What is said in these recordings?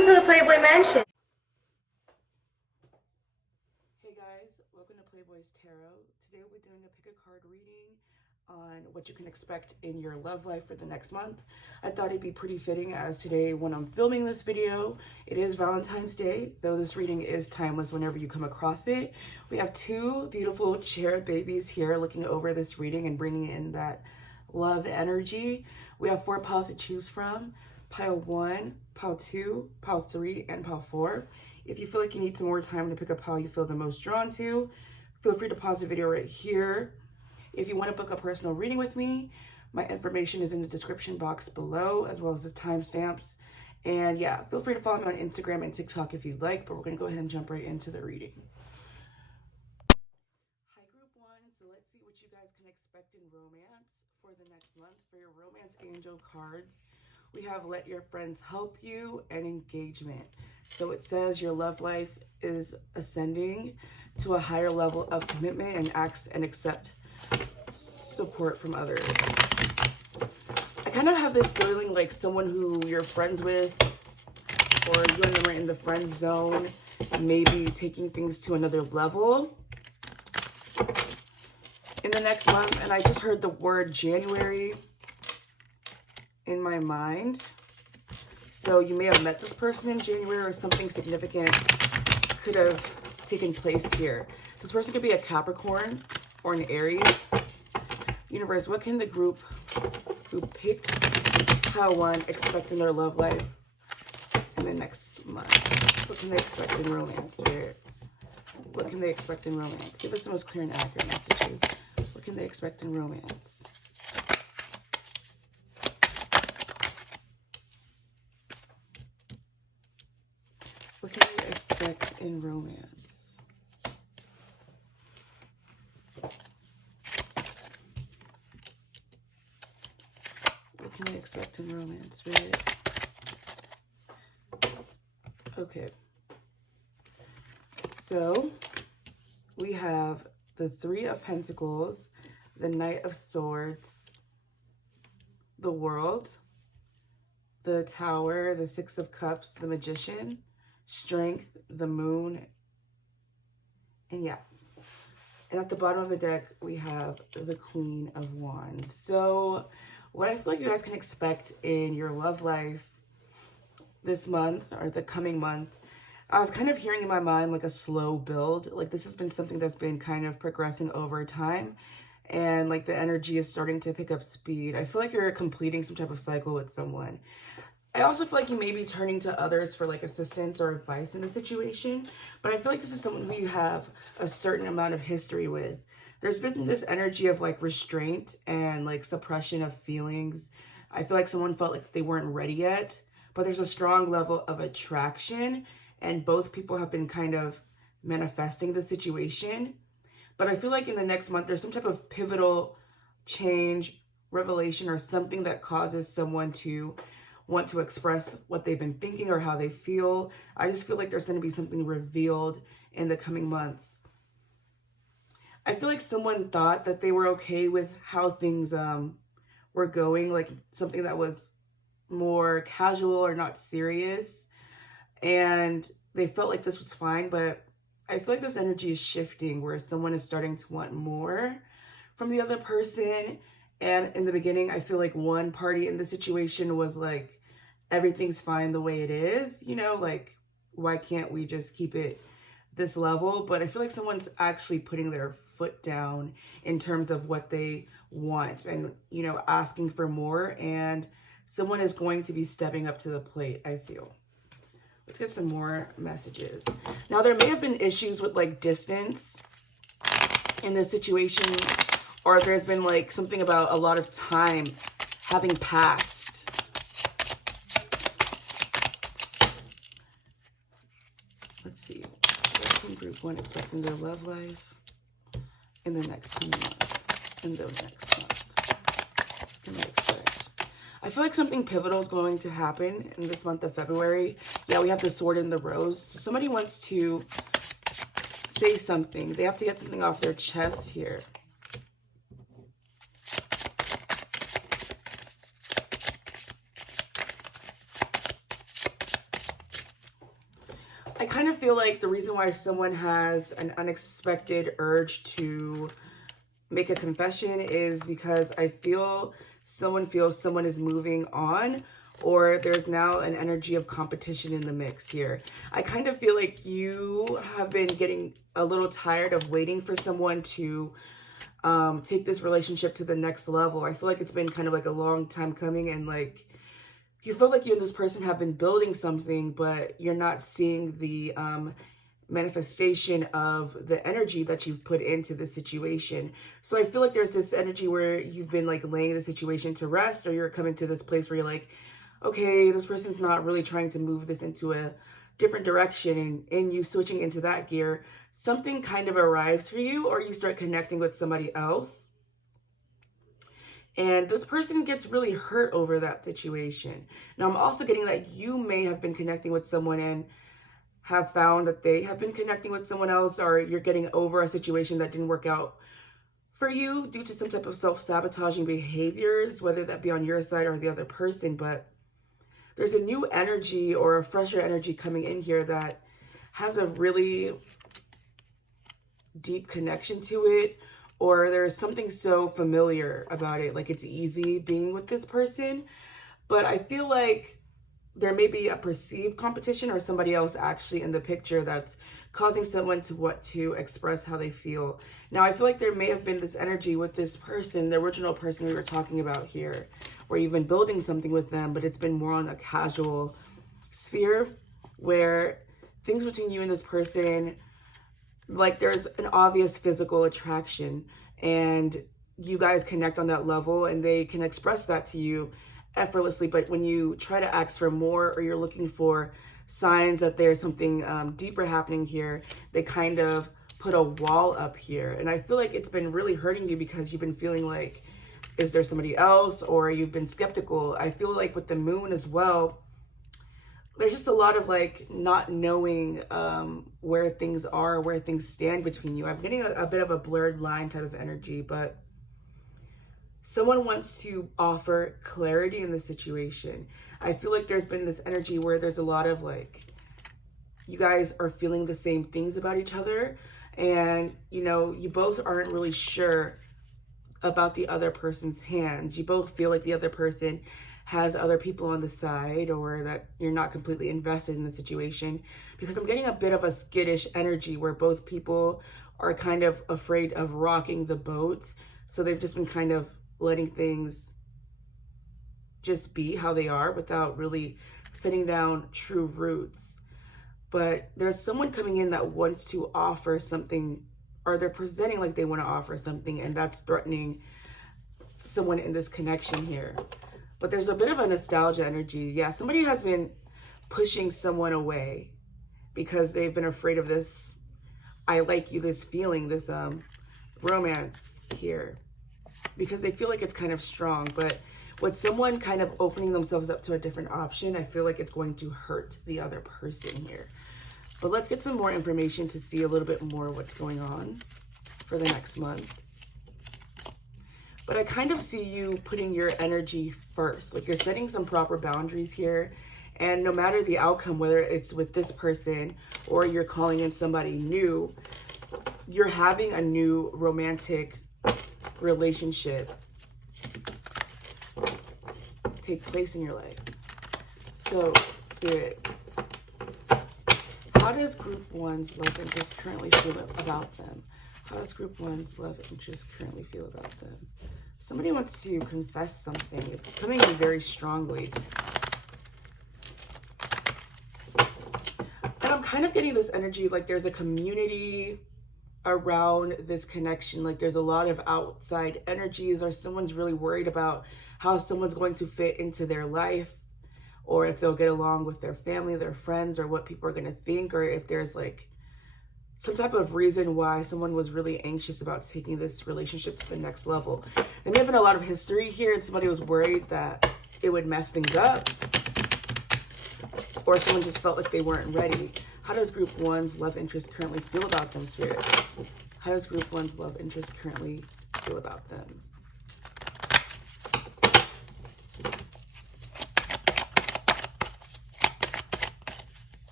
Welcome to the Playboy Mansion. Hey guys, welcome to Playboy's Tarot. Today we'll be doing a pick a card reading on what you can expect in your love life for the next month. I thought it'd be pretty fitting as today when I'm filming this video, it is Valentine's Day, though this reading is timeless whenever you come across it. We have two beautiful cherub babies here looking over this reading and bringing in that love energy. We have 4 piles to choose from: pile 1, pile 2, pile 3, and pile 4. If you feel like you need some more time to pick a pile you feel the most drawn to, feel free to pause the video right here. If you want to book a personal reading with me, my information is in the description box below, as well as the timestamps. And yeah, feel free to follow me on Instagram and TikTok if you'd like, but we're going to go ahead and jump right into the reading. Hi, group 1. So let's see what you guys can expect in romance for the next month. For your romance angel cards, we have let your friends help you and engagement. So it says your love life is ascending to a higher level of commitment and acts and accept support from others. I kind of have this feeling like someone who you're friends with, or you and them are in the friend zone, maybe taking things to another level in the next month. And I just heard the word January in my mind. So you may have met this person in January, or something significant could have taken place here. This person could be a Capricorn or an Aries. Universe, what can the group who picked pile 1 expect in their love life in the next month? What can they expect in romance, Spirit? What can they expect in romance? Give us the most clear and accurate messages. What can they expect in romance? What can they expect in romance? What can they expect in romance, right? Okay. So we have the 3 of Pentacles, the Knight of Swords, the World, the Tower, the 6 of Cups, the Magician, Strength, the Moon, and yeah. And at the bottom of the deck, we have the Queen of Wands. So what I feel like you guys can expect in your love life this month, or the coming month, I was kind of hearing in my mind like a slow build. Like this has been something that's been kind of progressing over time, and like the energy is starting to pick up speed. I feel like you're completing some type of cycle with someone. I also feel like you may be turning to others for like assistance or advice in the situation, but I feel like this is someone who you have a certain amount of history with. There's been this energy of like restraint and like suppression of feelings. I feel like someone felt like they weren't ready yet, but there's a strong level of attraction, and both people have been kind of manifesting the situation. But I feel like in the next month, there's some type of pivotal change, revelation, or something that causes someone to want to express what they've been thinking or how they feel. I just feel like there's going to be something revealed in the coming months. I feel like someone thought that they were okay with how things were going, like something that was more casual or not serious, and they felt like this was fine. But I feel like this energy is shifting, where someone is starting to want more from the other person. And in the beginning, I feel like one party in the situation was like, everything's fine the way it is, you know, like, why can't we just keep it this level? But I feel like someone's actually putting their foot down in terms of what they want and, you know, asking for more. And someone is going to be stepping up to the plate, I feel. Let's get some more messages. Now, there may have been issues with like distance in this situation, or there's been like something about a lot of time having passed. Let's see. What can group 1 expecting their love life in the next coming month? In the next month. What can they expect? I feel like something pivotal is going to happen in this month of February. Yeah, we have the Sword and the Rose. Somebody wants to say something. They have to get something off their chest here. I kind of feel like the reason why someone has an unexpected urge to make a confession is because I feel someone feels someone is moving on, or there's now an energy of competition in the mix here. I kind of feel like you have been getting a little tired of waiting for someone to take this relationship to the next level. I feel like it's been kind of like a long time coming, and like you feel like you and this person have been building something, but you're not seeing the manifestation of the energy that you've put into the situation. So I feel like there's this energy where you've been like laying the situation to rest, or you're coming to this place where you're like, okay, this person's not really trying to move this into a different direction, and you switching into that gear, something kind of arrives for you, or you start connecting with somebody else. And this person gets really hurt over that situation. Now, I'm also getting that you may have been connecting with someone and have found that they have been connecting with someone else, or you're getting over a situation that didn't work out for you due to some type of self-sabotaging behaviors, whether that be on your side or the other person. But there's a new energy or a fresher energy coming in here that has a really deep connection to it, or there's something so familiar about it, like it's easy being with this person. But I feel like there may be a perceived competition or somebody else actually in the picture that's causing someone to want to express how they feel. Now, I feel like there may have been this energy with this person, the original person we were talking about here, where you've been building something with them, but it's been more on a casual sphere, where things between you and this person, like there's an obvious physical attraction, and you guys connect on that level, and they can express that to you effortlessly. But when you try to ask for more, or you're looking for signs that there's something deeper happening here, they kind of put a wall up here. And I feel like it's been really hurting you because you've been feeling like, is there somebody else? Or you've been skeptical. I feel like with the moon as well, there's just a lot of like not knowing where things are, where things stand between you. I'm getting a bit of a blurred line type of energy, but someone wants to offer clarity in the situation. I feel like there's been this energy where there's a lot of like, you guys are feeling the same things about each other, and you know, you both aren't really sure about the other person's hands. You both feel like the other person has other people on the side, or that you're not completely invested in the situation, because I'm getting a bit of a skittish energy where both people are kind of afraid of rocking the boat. So they've just been kind of letting things just be how they are without really setting down true roots. But there's someone coming in that wants to offer something, or they're presenting like they want to offer something, and that's threatening someone in this connection here. But there's a bit of a nostalgia energy. Yeah, somebody has been pushing someone away because they've been afraid of this I like you, this feeling, this romance here, because they feel like it's kind of strong. But with someone kind of opening themselves up to a different option, I feel like it's going to hurt the other person here. But let's get some more information to see a little bit more what's going on for the next month. But I kind of see you putting your energy first, like you're setting some proper boundaries here. And no matter the outcome, whether it's with this person or you're calling in somebody new, you're having a new romantic relationship take place in your life. So, Spirit, how does Group 1's love interest currently feel about them? How does Group 1's love interest currently feel about them? Somebody wants to confess something. It's coming in very strongly. And I'm kind of getting this energy like there's a community around this connection. Like there's a lot of outside energies, or someone's really worried about how someone's going to fit into their life, or if they'll get along with their family, their friends, or what people are going to think, or if there's like some type of reason why someone was really anxious about taking this relationship to the next level. There may have been a lot of history here, and somebody was worried that it would mess things up, or someone just felt like they weren't ready. How does Group 1's love interest currently feel about them, Spirit? How does Group 1's love interest currently feel about them?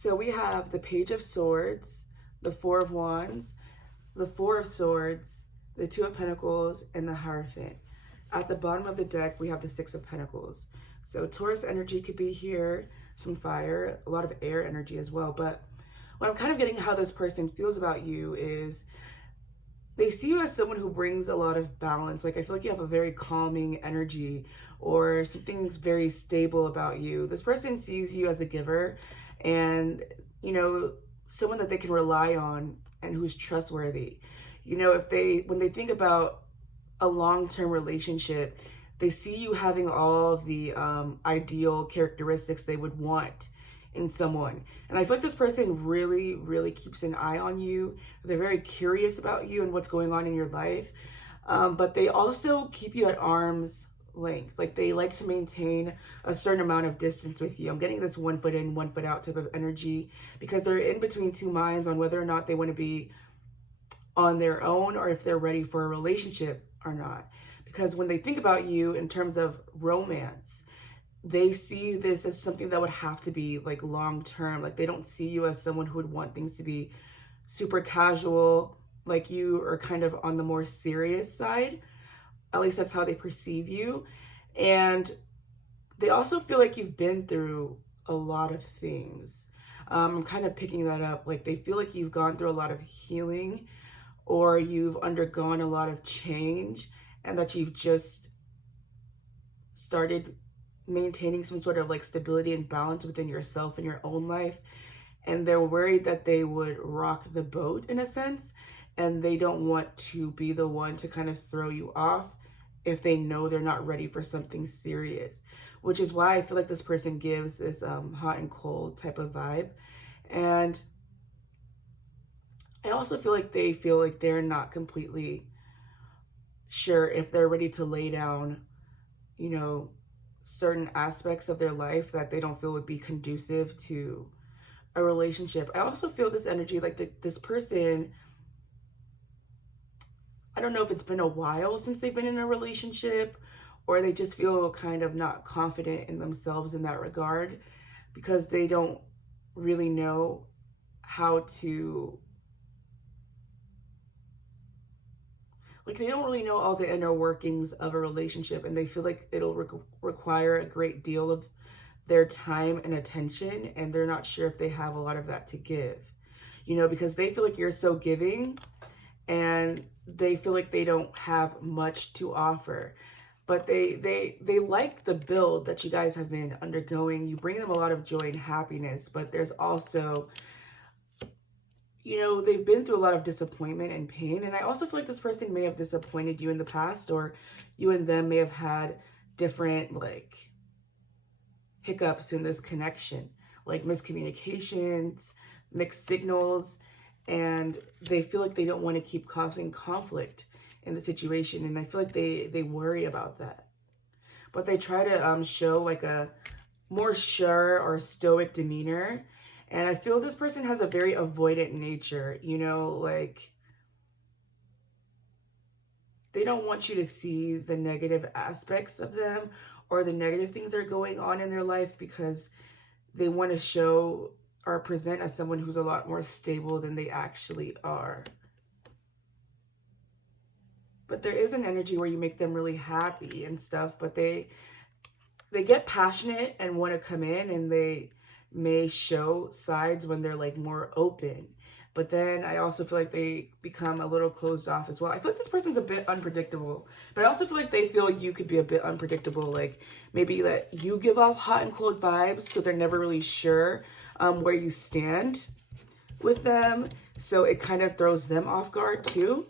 So we have the Page of Swords, the Four of Wands, the Four of Swords, the Two of Pentacles, and the Hierophant. At the bottom of the deck, we have the Six of Pentacles. So Taurus energy could be here, some fire, a lot of air energy as well. But what I'm kind of getting how this person feels about you is they see you as someone who brings a lot of balance. Like, I feel like you have a very calming energy, or something's very stable about you. This person sees you as a giver and, you know, someone that they can rely on and who's trustworthy. You know, when they think about a long-term relationship, they see you having all the ideal characteristics they would want in someone. And I feel like this person really, really keeps an eye on you. They're very curious about you and what's going on in your life. But they also keep you at arm's length. Like, they like to maintain a certain amount of distance with you. I'm getting this 1 foot in, 1 foot out type of energy, because they're in between two minds on whether or not they want to be on their own or if they're ready for a relationship or not. Because when they think about you in terms of romance, they see this as something that would have to be like long term. Like, they don't see you as someone who would want things to be super casual. Like, you are kind of on the more serious side. At least that's how they perceive you. And they also feel like you've been through a lot of things. I'm kind of picking that up. Like, they feel like you've gone through a lot of healing, or you've undergone a lot of change, and that you've just started maintaining some sort of like stability and balance within yourself and your own life. And they're worried that they would rock the boat in a sense, and they don't want to be the one to kind of throw you off if they know they're not ready for something serious, which is why I feel like this person gives this hot and cold type of vibe. And I also feel like they feel like they're not completely sure if they're ready to lay down, you know, certain aspects of their life that they don't feel would be conducive to a relationship. I also feel this energy, like this person, I don't know if it's been a while since they've been in a relationship, or they just feel kind of not confident in themselves in that regard, because they don't really know how to, like, they don't really know all the inner workings of a relationship, and they feel like it'll require a great deal of their time and attention, and they're not sure if they have a lot of that to give, you know, because they feel like you're so giving, and they feel like they don't have much to offer. But they like the build that you guys have been undergoing. You bring them a lot of joy and happiness, but there's also, you know, they've been through a lot of disappointment and pain. And I also feel like this person may have disappointed you in the past, or you and them may have had different like hiccups in this connection, like miscommunications, mixed signals, and they feel like they don't want to keep causing conflict in the situation. And I feel like they worry about that. But they try to show like a more sure or stoic demeanor. And I feel this person has a very avoidant nature, you know, like they don't want you to see the negative aspects of them or the negative things that are going on in their life, because they want to show or present as someone who's a lot more stable than they actually are. But there is an energy where you make them really happy and stuff, but they get passionate and want to come in, and they may show sides when they're like more open. But then I also feel like they become a little closed off as well. I feel like this person's a bit unpredictable, but I also feel like they feel you could be a bit unpredictable. Like maybe that you give off hot and cold vibes, so they're never really sure where you stand with them. So it kind of throws them off guard too.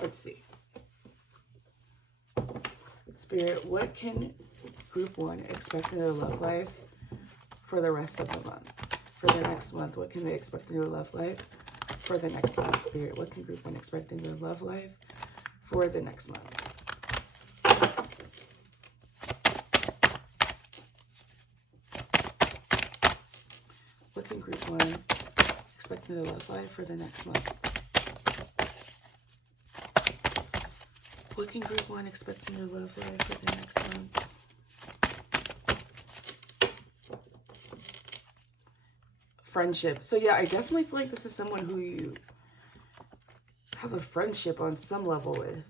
Let's see. Spirit, what can group 1 expect in their love life for the rest of the month? For the next month, what can they expect in their love life for the next month? Spirit, what can group 1 expect in their love life for the next month? What can group 1 expect in their love life for the next month? What can group 1 expect in their love life for the next month? friendship. So yeah, I definitely feel like this is someone who you have a friendship on some level with.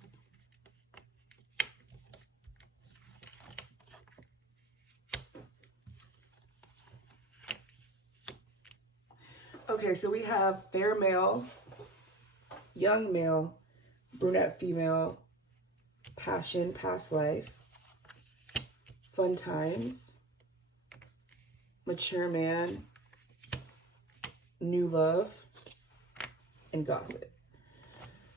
Okay, so we have fair male, young male, brunette female, passion, past life, fun times, mature man, new love, and gossip.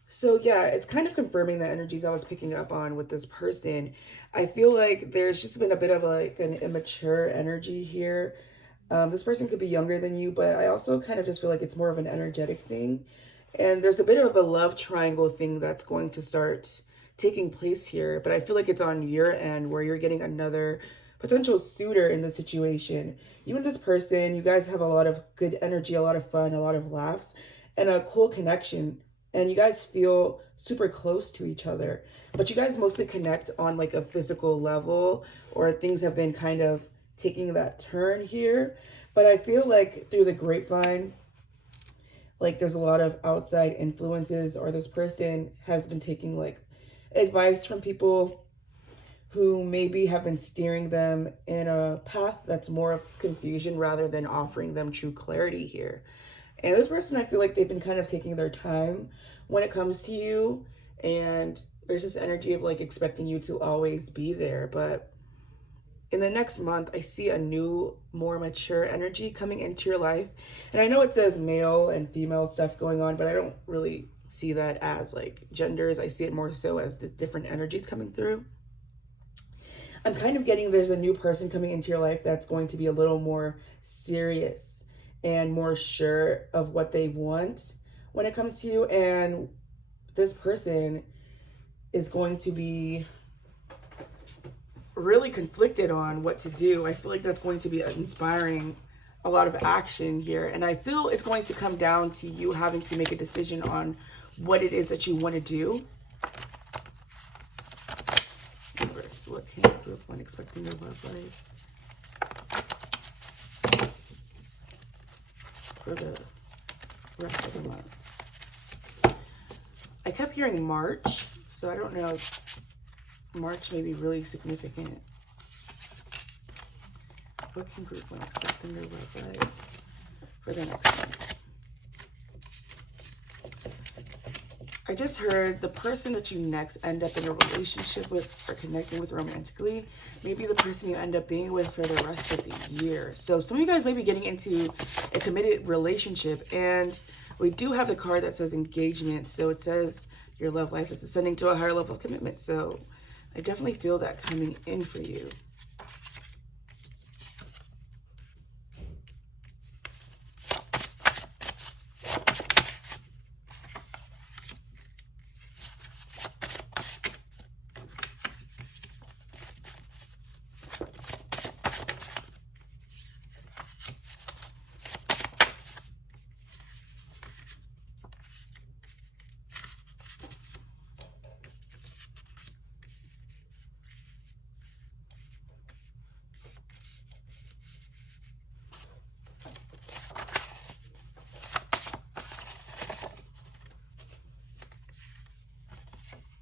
So yeah, it's kind of confirming the energies I was picking up on with this person. I feel like there's just been a bit of like an immature energy here. This person could be younger than you, but I also kind of just feel like it's more of an energetic thing. And there's a bit of a love triangle thing that's going to start taking place here. But I feel like it's on your end where you're getting another potential suitor in the situation. You and this person, you guys have a lot of good energy, a lot of fun, a lot of laughs, and a cool connection. And you guys feel super close to each other. But you guys mostly connect on like a physical level, or things have been kind of taking that turn here. But I feel like through the grapevine, like there's a lot of outside influences, or this person has been taking like advice from people who maybe have been steering them in a path that's more of confusion rather than offering them true clarity here. And this person, I feel like they've been kind of taking their time when it comes to you, and there's this energy of like expecting you to always be there. But in the next month, I see a new, more mature energy coming into your life. And I know it says male and female stuff going on, but I don't really see that as like genders. I see it more so as the different energies coming through. I'm kind of getting there's a new person coming into your life that's going to be a little more serious and more sure of what they want when it comes to you. And this person is going to be really conflicted on what to do. I feel like that's going to be inspiring a lot of action here. And I feel it's going to come down to you having to make a decision on what it is that you want to do. Universe, what can you do when expecting your love life for the rest of the month? I kept hearing March, so I don't know if March may be really significant. What can group one expect in their love life for the next month? I just heard the person that you next end up in a relationship with or connecting with romantically may be the person you end up being with for the rest of the year. So some of you guys may be getting into a committed relationship, and we do have the card that says engagement. So it says your love life is ascending to a higher level of commitment. So I definitely feel that coming in for you.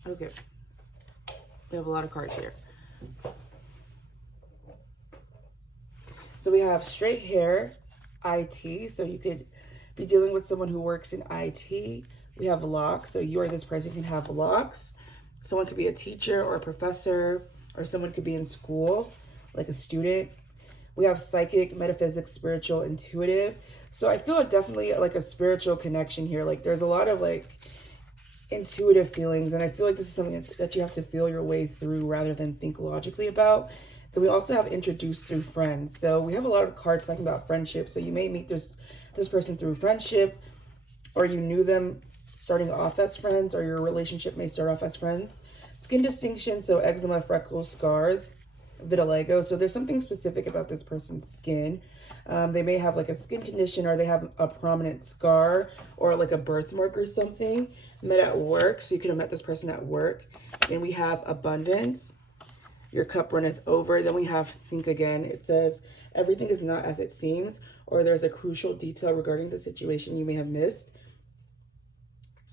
Okay, we have a lot of cards here. So we have straight hair, IT, so you could be dealing with someone who works in IT. We have locks, so you or this person can have locks. Someone could be a teacher or a professor, or someone could be in school, like a student. We have psychic, metaphysics, spiritual, intuitive. So I feel definitely like a spiritual connection here. Like there's a lot of like intuitive feelings, and I feel like this is something that you have to feel your way through rather than think logically about. Then we also have introduced through friends. So we have a lot of cards talking about friendship. So you may meet this person through friendship, or you knew them starting off as friends, or your relationship may start off as friends. Skin distinction, so eczema, freckles, scars, vitiligo. So there's something specific about this person's skin. They may have like a skin condition, or they have a prominent scar, or like a birthmark or something. Met at work, so you could have met this person at work. Then we have abundance. Your cup runneth over. Then we have think again. It says everything is not as it seems, or there's a crucial detail regarding the situation you may have missed.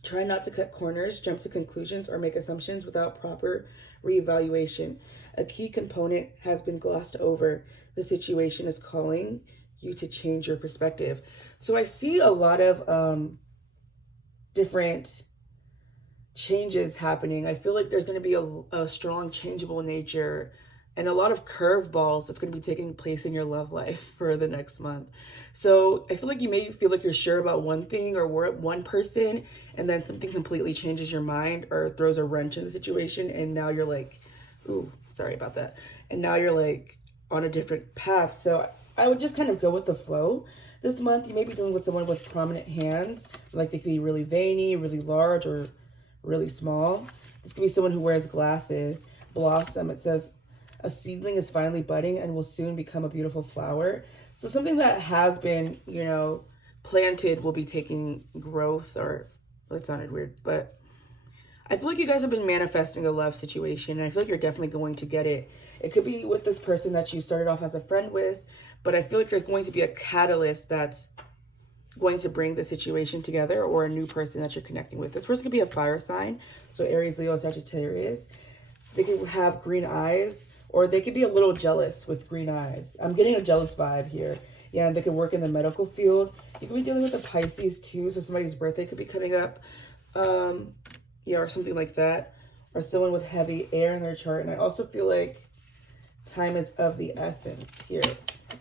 Try not to cut corners, jump to conclusions, or make assumptions without proper reevaluation. A key component has been glossed over. The situation is calling you to change your perspective. So I see a lot of different changes happening. I feel like there's going to be a strong changeable nature and a lot of curveballs that's going to be taking place in your love life for the next month. So I feel like you may feel like you're sure about one thing or one person, and then something completely changes your mind or throws a wrench in the situation, and now you're like, ooh, sorry about that. And now you're like on a different path. So I would just kind of go with the flow. This month, you may be dealing with someone with prominent hands, like they could be really veiny, really large, or really small. This could be someone who wears glasses. Blossom, it says, a seedling is finally budding and will soon become a beautiful flower. So something that has been, planted will be taking growth, or that sounded weird, but I feel like you guys have been manifesting a love situation, and I feel like you're definitely going to get it. It could be with this person that you started off as a friend with, but I feel like there's going to be a catalyst that's going to bring the situation together, or a new person that you're connecting with. This person could be a fire sign, so Aries, Leo, Sagittarius. They could have green eyes, or they could be a little jealous with green eyes. I'm getting a jealous vibe here. Yeah, and they could work in the medical field. You could be dealing with a Pisces too, so somebody's birthday could be coming up. Or something like that. Or someone with heavy air in their chart. And I also feel like time is of the essence here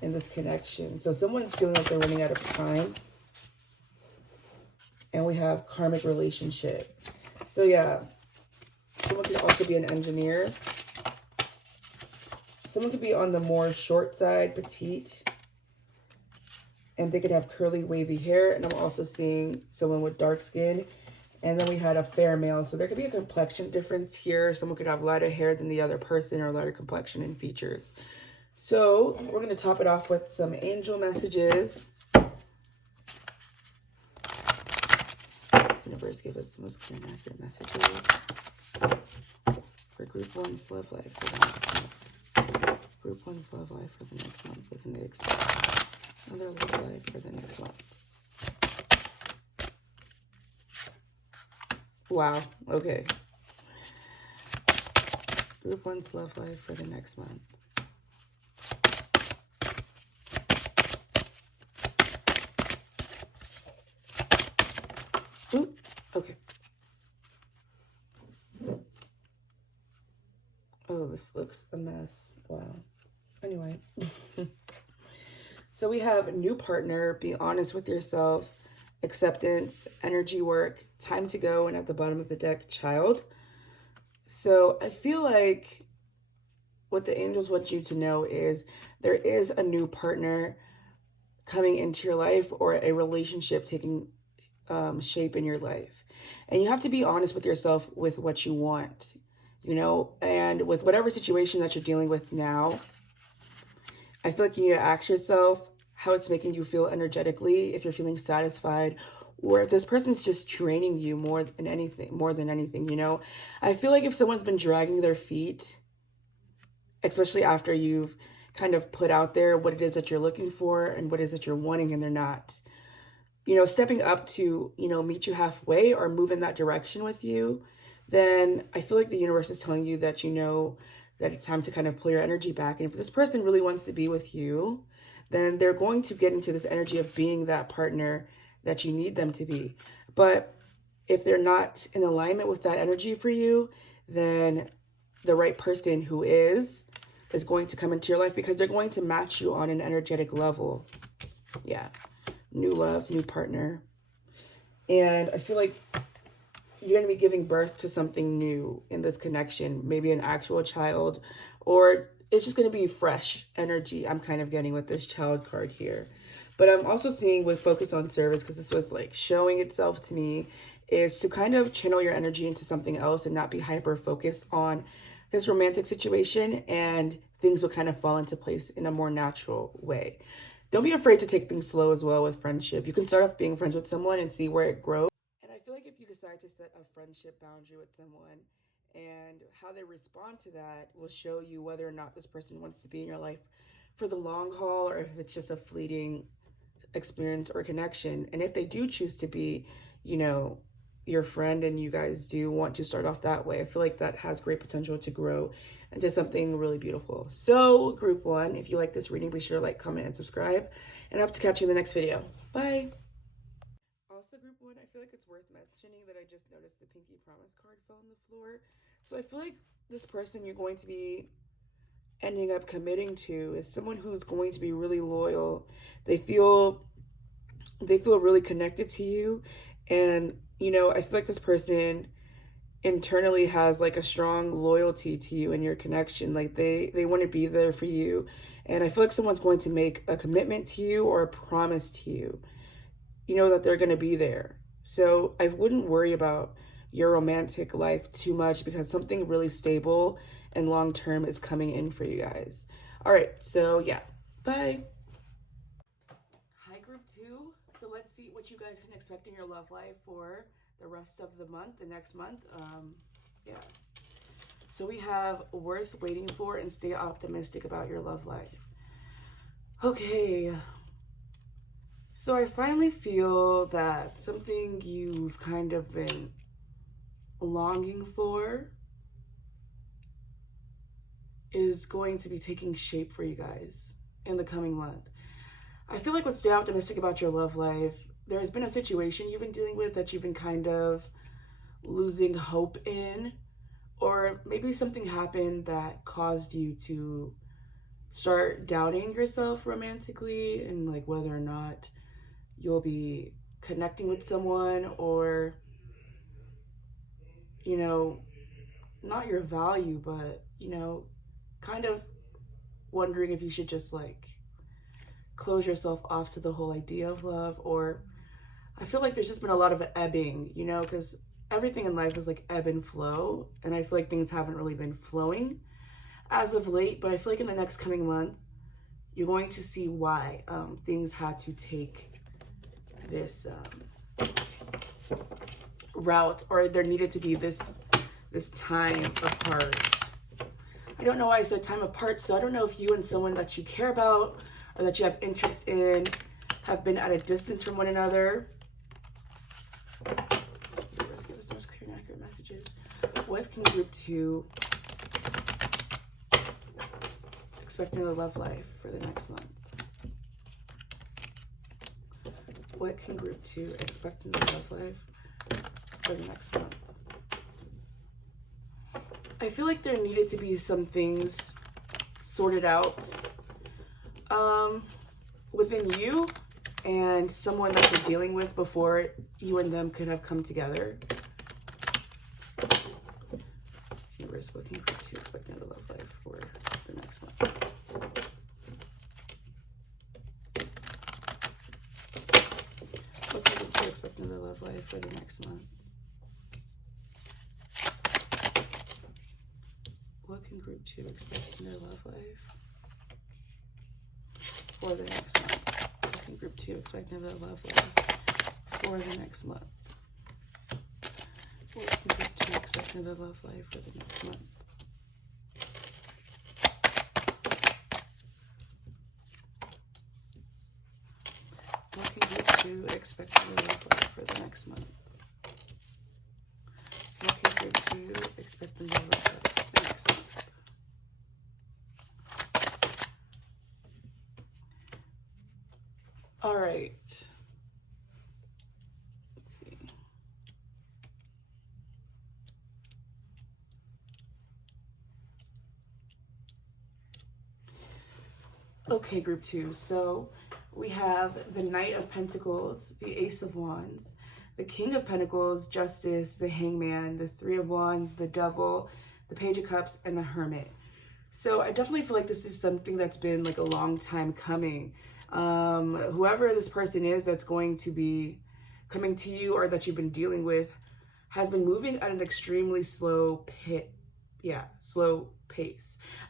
in this connection. So someone's feeling like they're running out of time. And we have karmic relationship. So yeah, someone could also be an engineer. Someone could be on the more short side, petite. And they could have curly, wavy hair. And I'm also seeing someone with dark skin. And then we had a fair male. So there could be a complexion difference here. Someone could have lighter hair than the other person, or lighter complexion and features. So we're going to top it off with some angel messages. Universe, give us the most clear and accurate messages for Group 1's love life for the next month. Group 1's love life for the next month. What can they expect? Another love life for the next month. Wow, okay. Group 1's love life for the next month. Ooh, okay. Oh, this looks a mess. Wow. Anyway. So we have new partner, be honest with yourself, acceptance, energy work, time to go, and at the bottom of the deck, child. So I feel like what the angels want you to know is there is a new partner coming into your life, or a relationship taking shape in your life. And you have to be honest with yourself with what you want, and with whatever situation that you're dealing with now. I feel like you need to ask yourself how it's making you feel energetically, if you're feeling satisfied, or if this person's just draining you more than anything. I feel like if someone's been dragging their feet, especially after you've kind of put out there what it is that you're looking for and what it is that you're wanting, and they're not, stepping up to, meet you halfway or move in that direction with you, then I feel like the universe is telling you that, that it's time to kind of pull your energy back. And if this person really wants to be with you, then they're going to get into this energy of being that partner that you need them to be. But if they're not in alignment with that energy for you, then the right person who is going to come into your life, because they're going to match you on an energetic level. Yeah. New love, new partner. And I feel like you're going to be giving birth to something new in this connection, maybe an actual child, or it's just going to be fresh energy I'm kind of getting with this child card here. But I'm also seeing with focus on service, because this was like showing itself to me, is to kind of channel your energy into something else and not be hyper focused on this romantic situation, and things will kind of fall into place in a more natural way. Don't be afraid to take things slow as well with friendship. You can start off being friends with someone and see where it grows. And I feel like if you decide to set a friendship boundary with someone, and how they respond to that will show you whether or not this person wants to be in your life for the long haul, or if it's just a fleeting experience or connection. And if they do choose to be, you know, your friend and you guys do want to start off that way, I feel like that has great potential to grow into something really beautiful. So group one, if you like this reading, be sure to like, comment, and subscribe. And I hope to catch you in the next video. Bye. Also, group one, I feel like it's worth mentioning that I just noticed the Pinky Promise card fell on the floor. So I feel like this person you're going to be ending up committing to is someone who's going to be really loyal. They feel really connected to you. And, you know, I feel like this person internally has like a strong loyalty to you and your connection. Like they want to be there for you. And I feel like someone's going to make a commitment to you or a promise to you, you know, that they're going to be there. So I wouldn't worry about your romantic life too much because something really stable and long-term is coming in for you guys. All right, so yeah, bye. Hi, group two. So let's see what you guys can expect in your love life for the rest of the month, the next month. Yeah. So we have worth waiting for and stay optimistic about your love life. Okay. So I finally feel that something you've kind of been longing for is going to be taking shape for you guys in the coming month. I feel like with stay optimistic about your love life, there's been a situation you've been dealing with that you've been kind of losing hope in, or maybe something happened that caused you to start doubting yourself romantically and like whether or not you'll be connecting with someone, or, you know, not your value, but, you know, kind of wondering if you should just like close yourself off to the whole idea of love. Or I feel like there's just been a lot of ebbing, you know, because everything in life is like ebb and flow. And I feel like things haven't really been flowing as of late, but I feel like in the next coming month, you're going to see why things had to take this route, or there needed to be this time apart. I don't know why I said time apart, so I don't know if you and someone that you care about or that you have interest in have been at a distance from one another. Let's give us the most clear and accurate messages. What can group two expect in their love life for the next month? What can group two expect in their love life for the next month? I feel like there needed to be some things sorted out within you and someone that you're dealing with before you and them could have come together. Viewers, what can group two expect in their love life for the next month? What can group two expect in their love life for the next month? What can group two expect in their love life for the next month? What can group two expect in their love life for the next month? What can group two expect in their love life for the next month? What can group two expect in their love life for the next month? What can group two expect in their love life for the next month? All right. Let's see. Okay, group two. So we have the Knight of Pentacles, the Ace of Wands, the King of Pentacles, Justice, the Hangman, the Three of Wands, the Devil, the Page of Cups, and the Hermit. So I definitely feel like this is something that's been like a long time coming. Whoever this person is that's going to be coming to you or that you've been dealing with has been moving at an extremely slow pace.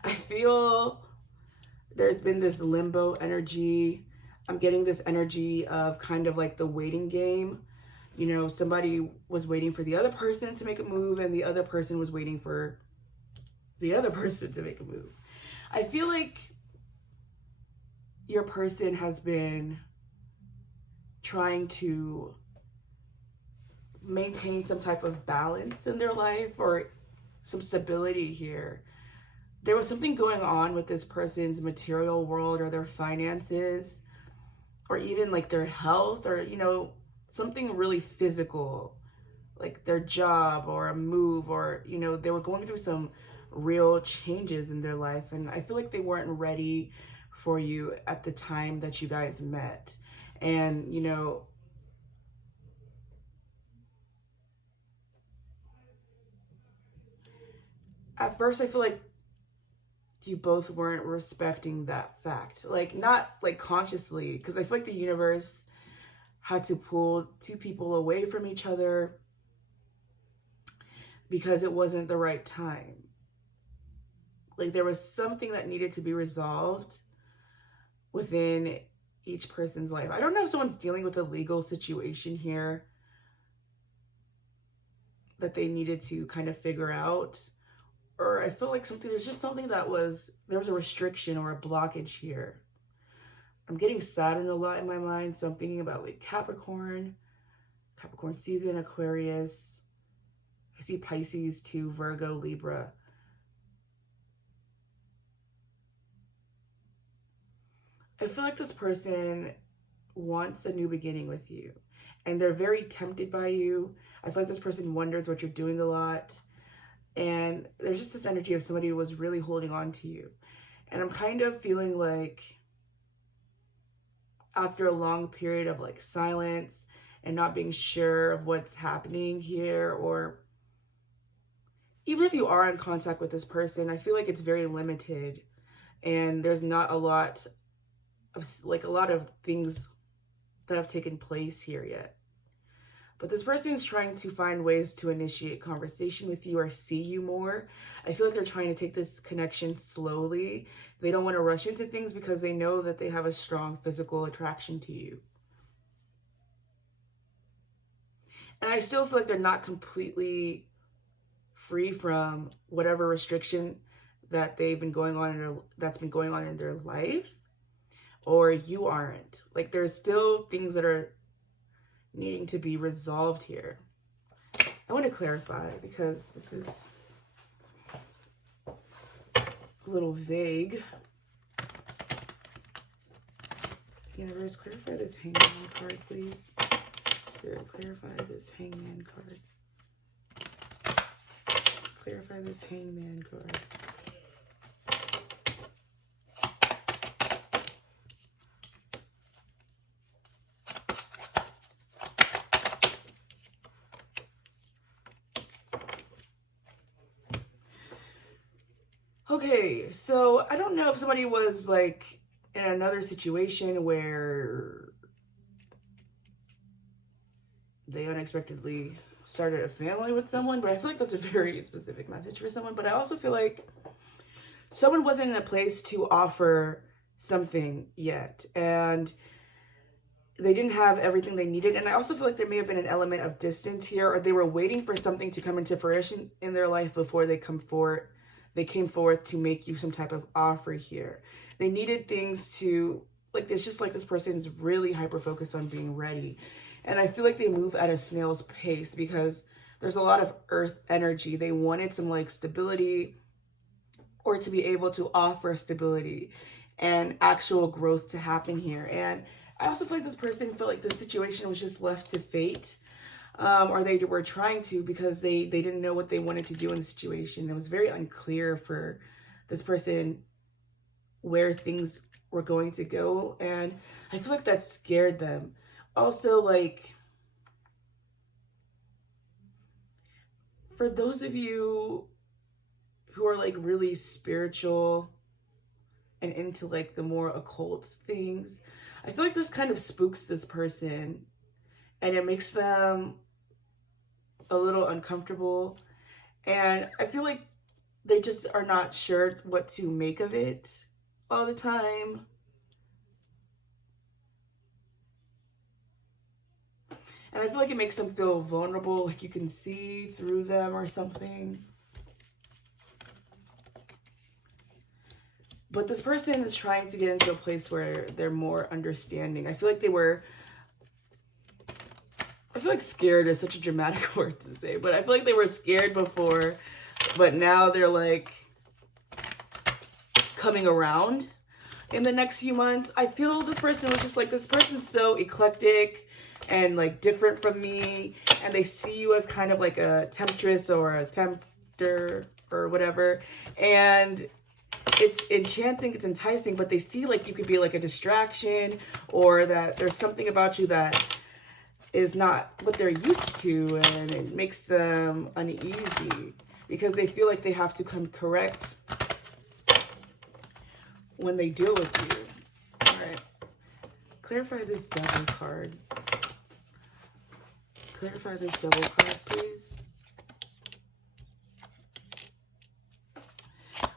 I feel there's been this limbo energy. I'm getting this energy of kind of like the waiting game. You know, somebody was waiting for the other person to make a move and the other person was waiting for the other person to make a move. I feel like your person has been trying to maintain some type of balance in their life or some stability here. There was something going on with this person's material world or their finances or even like their health or, you know, something really physical, like their job or a move or, you know, they were going through some real changes in their life. And I feel like they weren't ready for you at the time that you guys met. And, you know, at first I feel like you both weren't respecting that fact. Like, not like consciously, because I feel like the universe had to pull two people away from each other because it wasn't the right time. Like, there was something that needed to be resolved within each person's life. I don't know if someone's dealing with a legal situation here that they needed to kind of figure out. Or I feel like there's just something there was a restriction or a blockage here. I'm getting Saturn a lot in my mind, so I'm thinking about like Capricorn season, Aquarius. I see Pisces too, Virgo, Libra. I feel like this person wants a new beginning with you, and they're very tempted by you. I feel like this person wonders what you're doing a lot. And there's just this energy of somebody who was really holding on to you. And I'm kind of feeling like after a long period of like silence and not being sure of what's happening here, or even if you are in contact with this person, I feel like it's very limited and there's not a lot of things that have taken place here yet. But this person is trying to find ways to initiate conversation with you or see you more. I feel like they're trying to take this connection slowly. They don't want to rush into things because they know that they have a strong physical attraction to you. And I still feel like they're not completely free from whatever restriction that that's been going on in their life, or you aren't. Like, there's still things that are needing to be resolved here. I want to clarify because this is a little vague. Universe, clarify this Hangman card, please. Spirit, clarify this Hangman card. Clarify this Hangman card. Okay, so I don't know if somebody was like in another situation where they unexpectedly started a family with someone, but I feel like that's a very specific message for someone. But I also feel like someone wasn't in a place to offer something yet, and they didn't have everything they needed. And I also feel like there may have been an element of distance here, or they were waiting for something to come into fruition in their life before they came forth to make you some type of offer here. They needed things to, like, it's just like this person's really hyper-focused on being ready. And I feel like they move at a snail's pace because there's a lot of earth energy. They wanted some, like, stability, or to be able to offer stability and actual growth to happen here. And I also feel like this person felt like the situation was just left to fate. Or they were trying to, because they didn't know what they wanted to do in the situation. It was very unclear for this person where things were going to go. And I feel like that scared them. Also, like, for those of you who are like really spiritual and into like the more occult things, I feel like this kind of spooks this person and it makes them a little uncomfortable. And I feel like they just are not sure what to make of it all the time. And I feel like it makes them feel vulnerable, like you can see through them or something. But this person is trying to get into a place where they're more understanding. I feel like they were feel like scared is such a dramatic word to say, but I feel like they were scared before, but now they're like coming around in the next few months. I feel this person was just like, this person's so eclectic and like different from me, and they see you as kind of like a temptress or a tempter or whatever, and it's enchanting, it's enticing, but they see like you could be like a distraction, or that there's something about you that is not what they're used to, and it makes them uneasy because they feel like they have to come correct when they deal with you. All right, clarify this Devil card. Clarify this Devil card, please.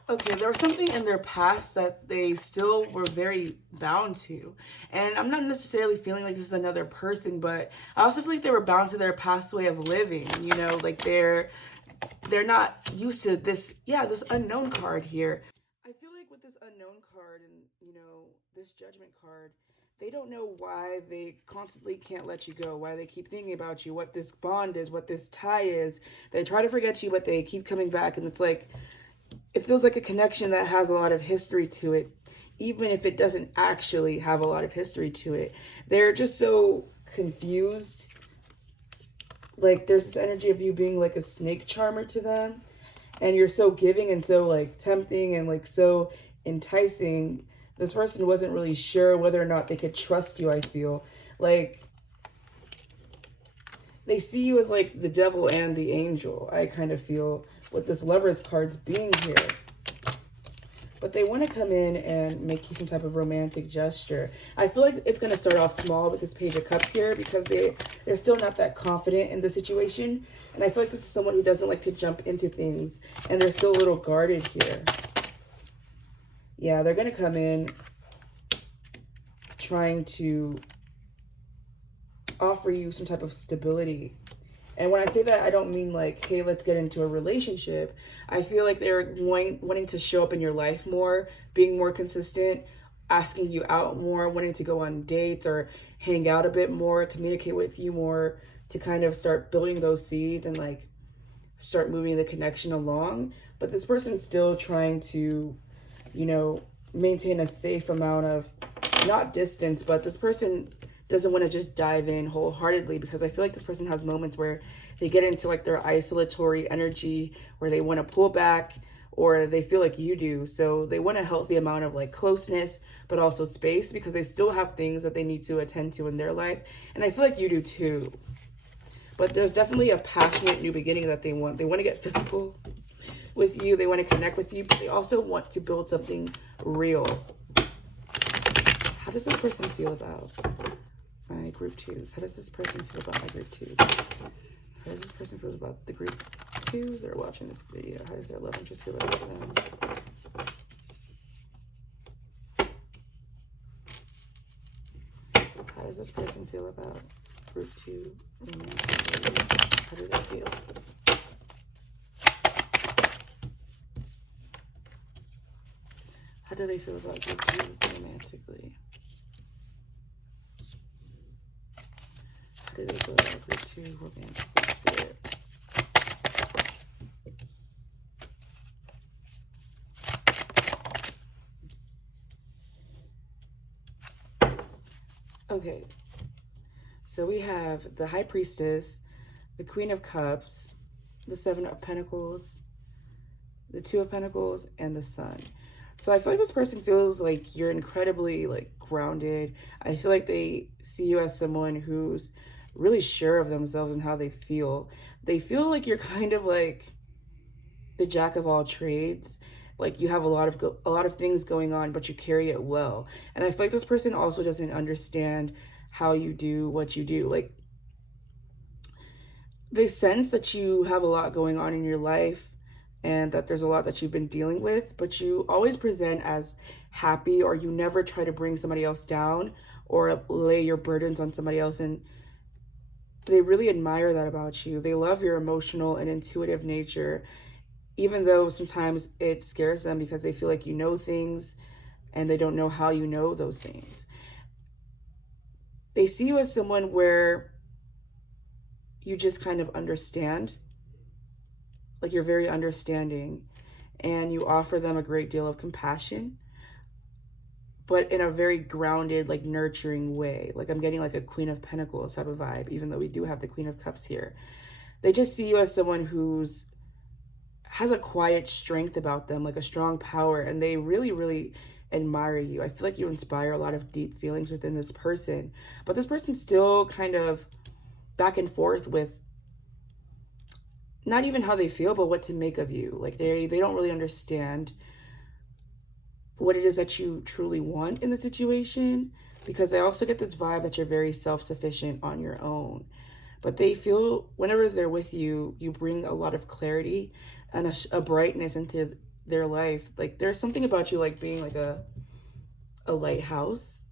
Okay, there was something in their past that they still were very bound to. And I'm not necessarily feeling like this is another person, but I also feel like they were bound to their past way of living. You know, like they're not used to this, this unknown card here. I feel like with this unknown card and, you know, this Judgment card, they don't know why they constantly can't let you go, why they keep thinking about you, what this bond is, what this tie is. They try to forget you, but they keep coming back. And it's like, it feels like a connection that has a lot of history to it, even if it doesn't actually have a lot of history to it. They're just so confused. Like, there's this energy of you being like a snake charmer to them. And you're so giving and so like tempting and like so enticing. This person wasn't really sure whether or not they could trust you, I feel. Like, they see you as like the devil and the angel, I kind of feel, with this Lover's cards being here. But they want to come in and make you some type of romantic gesture. I feel like it's going to start off small with this Page of Cups here because they're still not that confident in the situation. And I feel like this is someone who doesn't like to jump into things, and they're still a little guarded here. Yeah, they're going to come in trying to offer you some type of stability. And when I say that, I don't mean like, hey, let's get into a relationship. I feel like they're wanting to show up in your life more, being more consistent, asking you out more, wanting to go on dates or hang out a bit more, communicate with you more, to kind of start building those seeds and like start moving the connection along. But this person's still trying to, you know, maintain a safe amount of, not distance, but this person doesn't want to just dive in wholeheartedly, because I feel like this person has moments where they get into like their isolatory energy where they want to pull back, or they feel like you do. So they want a healthy amount of like closeness, but also space, because they still have things that they need to attend to in their life. And I feel like you do too. But there's definitely a passionate new beginning that they want. They want to get physical with you. They want to connect with you, but they also want to build something real. How does this person feel about my group twos? How does this person feel about my group twos? How does this person feel about the group twos that are watching this video? How does their love interest feel about them? How does this person feel about group two romantically? How do they feel? How do they feel about group two romantically? How do they feel about group two romantically, spirit? Okay, so we have the High Priestess, the Queen of Cups, the Seven of Pentacles, the Two of Pentacles, and the Sun. So I feel like this person feels like you're incredibly like grounded. I feel like they see you as someone who's really sure of themselves and how they feel. They feel like you're kind of like the jack of all trades. Like you have a lot of things going on, but you carry it well. And I feel like this person also doesn't understand how you do what you do. Like, they sense that you have a lot going on in your life and that there's a lot that you've been dealing with, but you always present as happy, or you never try to bring somebody else down or lay your burdens on somebody else. And they really admire that about you. They love your emotional and intuitive nature, even though sometimes it scares them because they feel like you know things and they don't know how you know those things. They see you as someone where you just kind of understand. Like, you're very understanding, and you offer them a great deal of compassion, but in a very grounded, like, nurturing way. Like, I'm getting like a Queen of Pentacles type of vibe, even though we do have the Queen of Cups here. They just see you as someone who's has a quiet strength about them, like a strong power, and they really, really admire you. I feel like you inspire a lot of deep feelings within this person, but this person's still kind of back and forth with not even how they feel, but what to make of you. Like, they don't really understand what it is that you truly want in the situation, because I also get this vibe that you're very self-sufficient on your own. But they feel whenever they're with you, you bring a lot of clarity and a brightness into their life. Like, there's something about you like being like a lighthouse.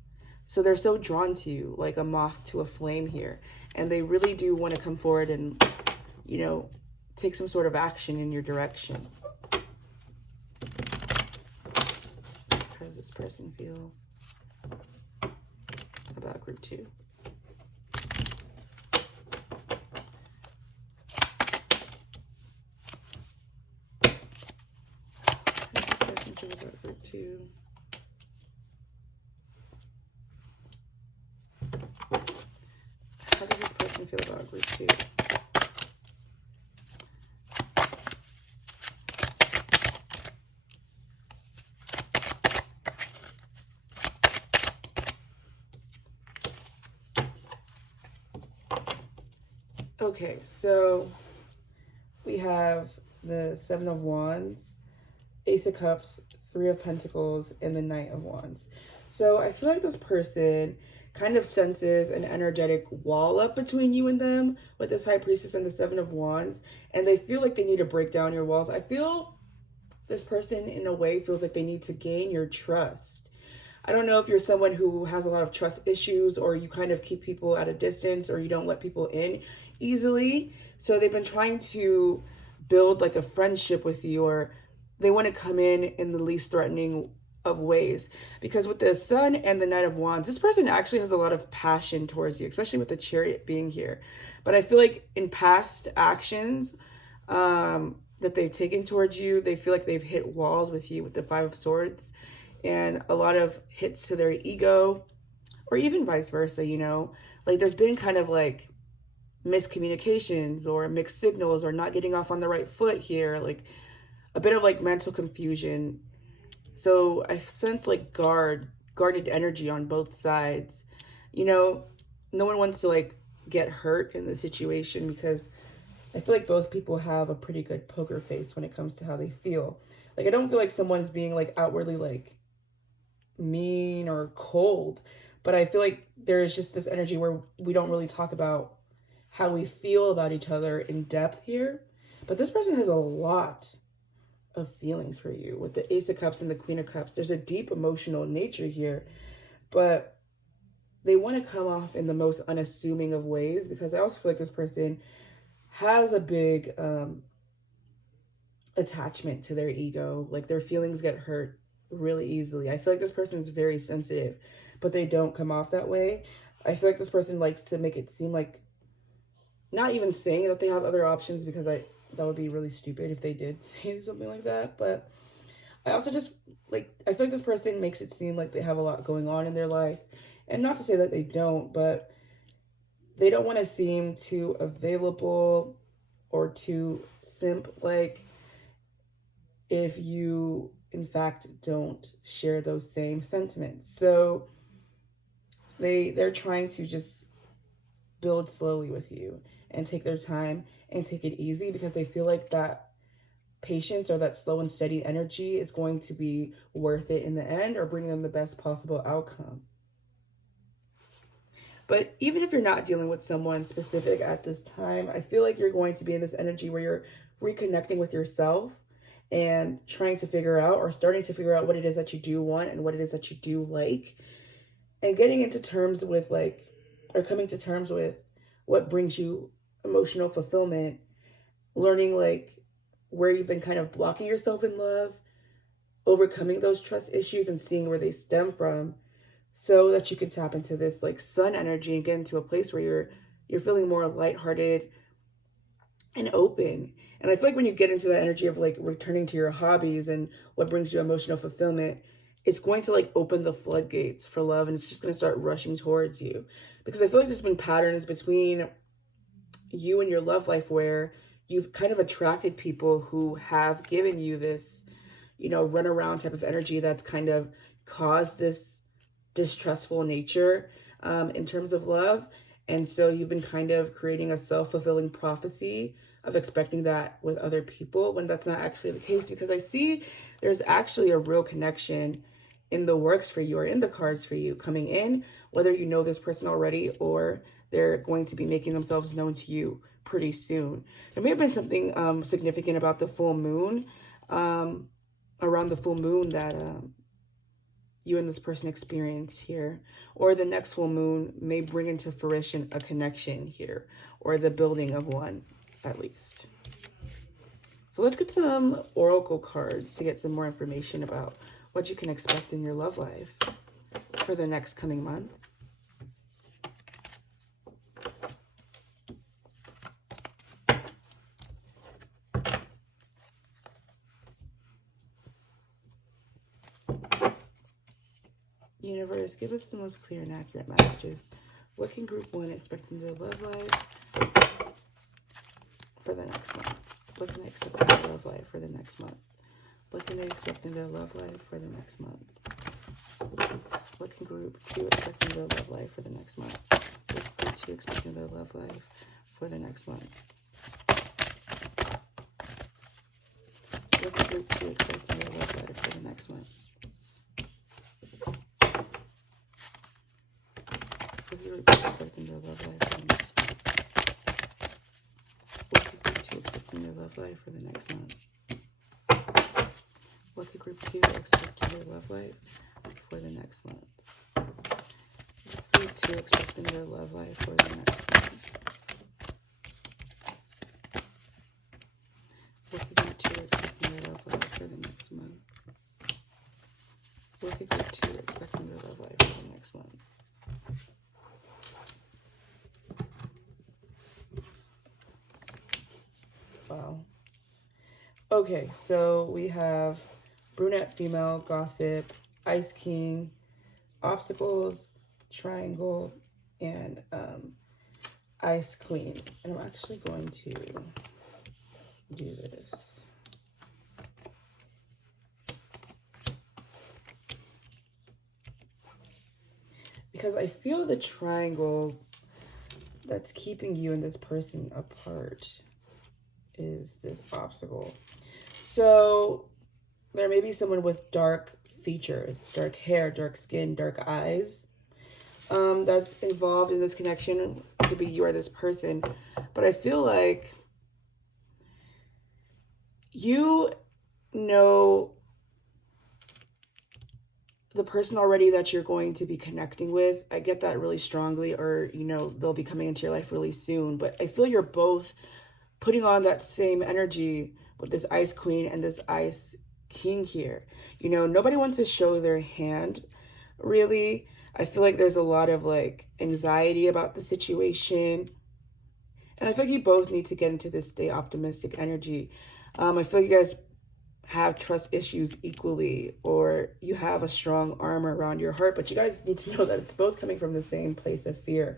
So they're so drawn to you, like a moth to a flame here. And they really do want to come forward and, you know, take some sort of action in your direction. How does this person feel about group 2? How does this person feel about group 2? How does this person feel about group 2? Okay, so we have the Seven of Wands, Ace of Cups, Three of Pentacles, and the Knight of Wands. So I feel like this person kind of senses an energetic wall up between you and them with this High Priestess and the Seven of Wands, and they feel like they need to break down your walls. I feel this person, in a way, feels like they need to gain your trust. I don't know if you're someone who has a lot of trust issues, or you kind of keep people at a distance, or you don't let people in easily. So they've been trying to build like a friendship with you, or they want to come in the least threatening of ways. Because with the Sun and the Knight of Wands, this person actually has a lot of passion towards you, especially with the Chariot being here. But I feel like in past actions that they've taken towards you, they feel like they've hit walls with you with the Five of Swords, and a lot of hits to their ego, or even vice versa, you know? Like, there's been kind of like miscommunications or mixed signals, or not getting off on the right foot here, like a bit of like mental confusion. So I sense like guarded energy on both sides. You know, no one wants to like get hurt in the situation, because I feel like both people have a pretty good poker face when it comes to how they feel. Like, I don't feel like someone's being like outwardly like mean or cold, but I feel like there is just this energy where we don't really talk about how we feel about each other in depth here. But this person has a lot of feelings for you with the Ace of Cups and the Queen of Cups. There's a deep emotional nature here, but they want to come off in the most unassuming of ways, because I also feel like this person has a big attachment to their ego. Like, their feelings get hurt really easily. I feel like this person is very sensitive, but they don't come off that way. I feel like this person likes to make it seem like, not even saying that they have other options, because that would be really stupid if they did say something like that. But I also just like, I feel like this person makes it seem like they have a lot going on in their life. And not to say that they don't, but they don't want to seem too available or too simp-like if you, in fact, don't share those same sentiments. So they're trying to just build slowly with you and take their time and take it easy, because they feel like that patience or that slow and steady energy is going to be worth it in the end, or bring them the best possible outcome. But even if you're not dealing with someone specific at this time, I feel like you're going to be in this energy where you're reconnecting with yourself and trying to figure out, or starting to figure out, what it is that you do want and what it is that you do like, and getting into terms with like, or coming to terms with what brings you emotional fulfillment, learning like where you've been kind of blocking yourself in love, overcoming those trust issues and seeing where they stem from, so that you can tap into this like Sun energy and get into a place where you're feeling more lighthearted, and open. And I feel like when you get into the energy of like returning to your hobbies and what brings you emotional fulfillment, it's going to like open the floodgates for love, and it's just going to start rushing towards you. Because I feel like there's been patterns between you and your love life where you've kind of attracted people who have given you this, you know, run around type of energy that's kind of caused this distrustful nature in terms of love. And so you've been kind of creating a self-fulfilling prophecy of expecting that with other people when that's not actually the case, because I see there's actually a real connection in the works for you or in the cards for you coming in, whether you know this person already or they're going to be making themselves known to you pretty soon. There may have been something significant about the full moon, around the full moon that you and this person experience here, or the next full moon may bring into fruition a connection here, or the building of one at least. So let's get some oracle cards to get some more information about what you can expect in your love life for the next coming month. Universe, give us the most clear and accurate messages. What can group 1 expect in their love life for the next month? What can they expect in their love life for the next month? What can they expect in their love life for the next month? What can group 2 expect in their love life for the next month? What can group 2 expect in their love life for the next month? What can group 2 expect in their love life for the next month? What can group 2 expect in their love life for the next month? What can group 2 expect in their love life for the next month? What could group 2 expect in their love life for the next month? What could group 2 expect in their love life for the next month? What could group 2 expect in their love life for the next month? What could group 2 expect in their love life for the next month? Wow. Okay, so we have brunette female, gossip, ice king, obstacles, triangle, and ice queen. And I'm actually going to do this. Because I feel the triangle that's keeping you and this person apart is this obstacle. So there may be someone with dark features, dark hair, dark skin, dark eyes that's involved in this connection. It could be you or this person. But I feel like you know the person already that you're going to be connecting with. I get that really strongly, or, you know, they'll be coming into your life really soon. But I feel you're both putting on that same energy with this ice queen and this ice king here. You know, nobody wants to show their hand, really. I feel like there's a lot of like anxiety about the situation. And I feel like you both need to get into this stay optimistic energy. I feel like you guys have trust issues equally, or you have a strong armor around your heart, but you guys need to know that it's both coming from the same place of fear.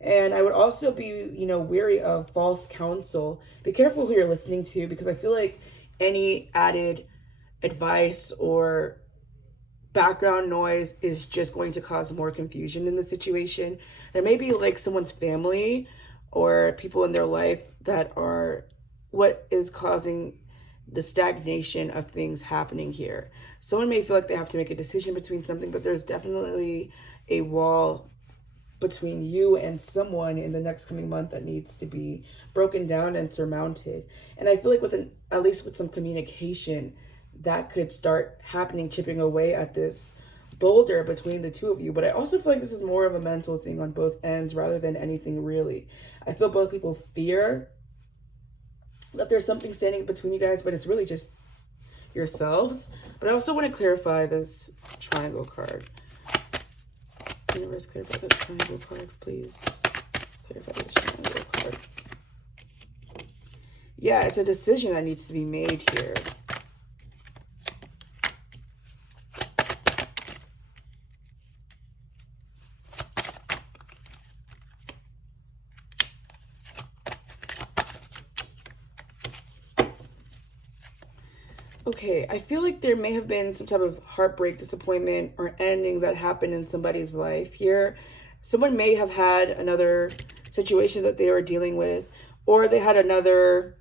And I would also be, you know, wary of false counsel. Be careful who you're listening to, because I feel like any added advice or background noise is just going to cause more confusion in the situation. There may be like someone's family or people in their life that are what is causing the stagnation of things happening here. Someone may feel like they have to make a decision between something, but there's definitely a wall between you and someone in the next coming month that needs to be broken down and surmounted. And I feel like at least with some communication, that could start happening, chipping away at this boulder between the two of you. But I also feel like this is more of a mental thing on both ends rather than anything really. I feel both people fear that there's something standing between you guys, but it's really just yourselves. But I also want to clarify this triangle card. Universe, clarify this triangle card, please. Clarify this triangle card. Yeah, it's a decision that needs to be made here. Okay, I feel like there may have been some type of heartbreak, disappointment, or ending that happened in somebody's life here. Someone may have had another situation that they were dealing with, or they had another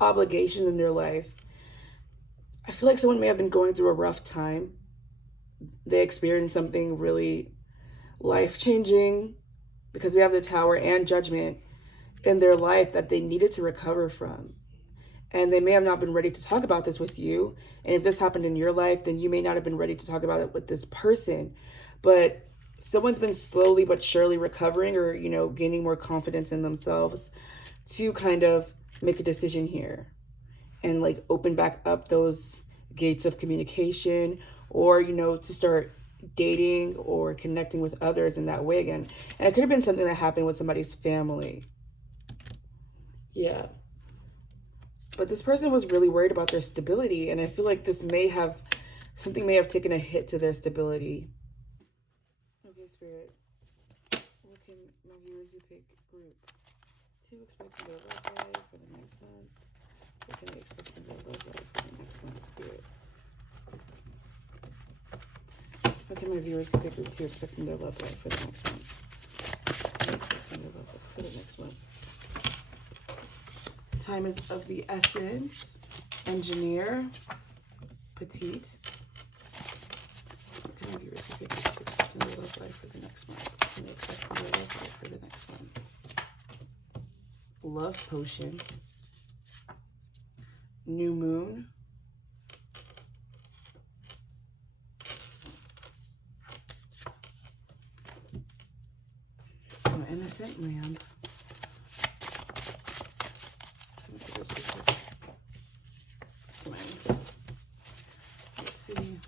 obligation in their life. I feel like someone may have been going through a rough time. They experienced something really life changing because we have the Tower and Judgment in their life that they needed to recover from. And they may have not been ready to talk about this with you. And if this happened in your life, then you may not have been ready to talk about it with this person. But someone's been slowly but surely recovering, or, you know, gaining more confidence in themselves to kind of make a decision here and like open back up those gates of communication, or, you know, to start dating or connecting with others in that way again. And it could have been something that happened with somebody's family. Yeah. But this person was really worried about their stability, and I feel like something may have taken a hit to their stability. Okay, Spirit. What can my viewers who pick group 2 expect from their love life for the next month? What can they expect from their love life for the next month, Spirit? What can my viewers who pick group 2 expect from their love life for the next month? What can they expect from their love life for the next month? Time is of the essence. Engineer. Petite. What can my viewers who pick group 2 expect from their love life for the next month? What can they expect from their love life for the next month? Love potion. New moon. Innocent lamb. Let's see.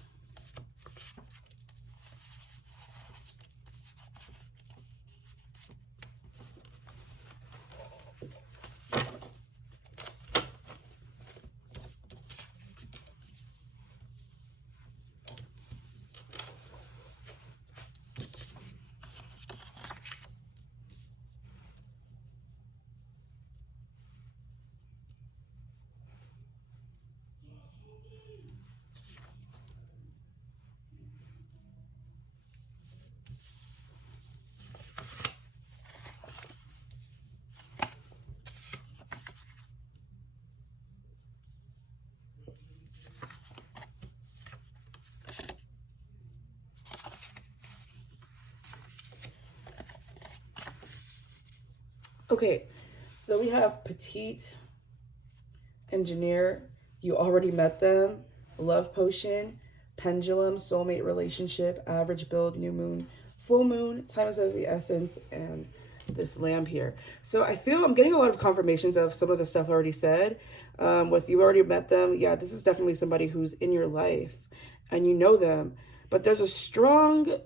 Okay, so we have Petite, Engineer. You already met them. Love potion, pendulum, soulmate relationship, average build, new moon, full moon, time is of the essence, and this lamp here. So I feel I'm getting a lot of confirmations of some of the stuff I already said. With you already met them, yeah, this is definitely somebody who's in your life and you know them. But there's a strong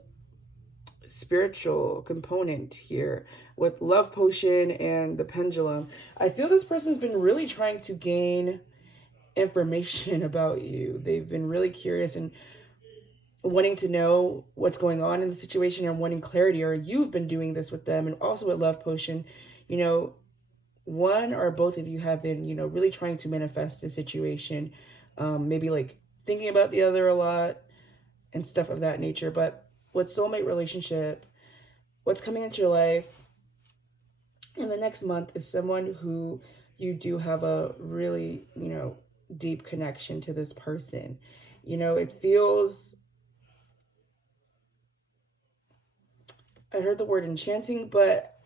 spiritual component here with love potion and the pendulum. I feel this person's been really trying to gain information about you. They've been really curious and wanting to know what's going on in the situation and wanting clarity, or you've been doing this with them. And also with love potion, you know, one or both of you have been, you know, really trying to manifest a situation, maybe like thinking about the other a lot and stuff of that nature. But with soulmate relationship, what's coming into your life in the next month is someone who you do have a really, you know, deep connection to this person. You know, it feels, I heard the word enchanting, but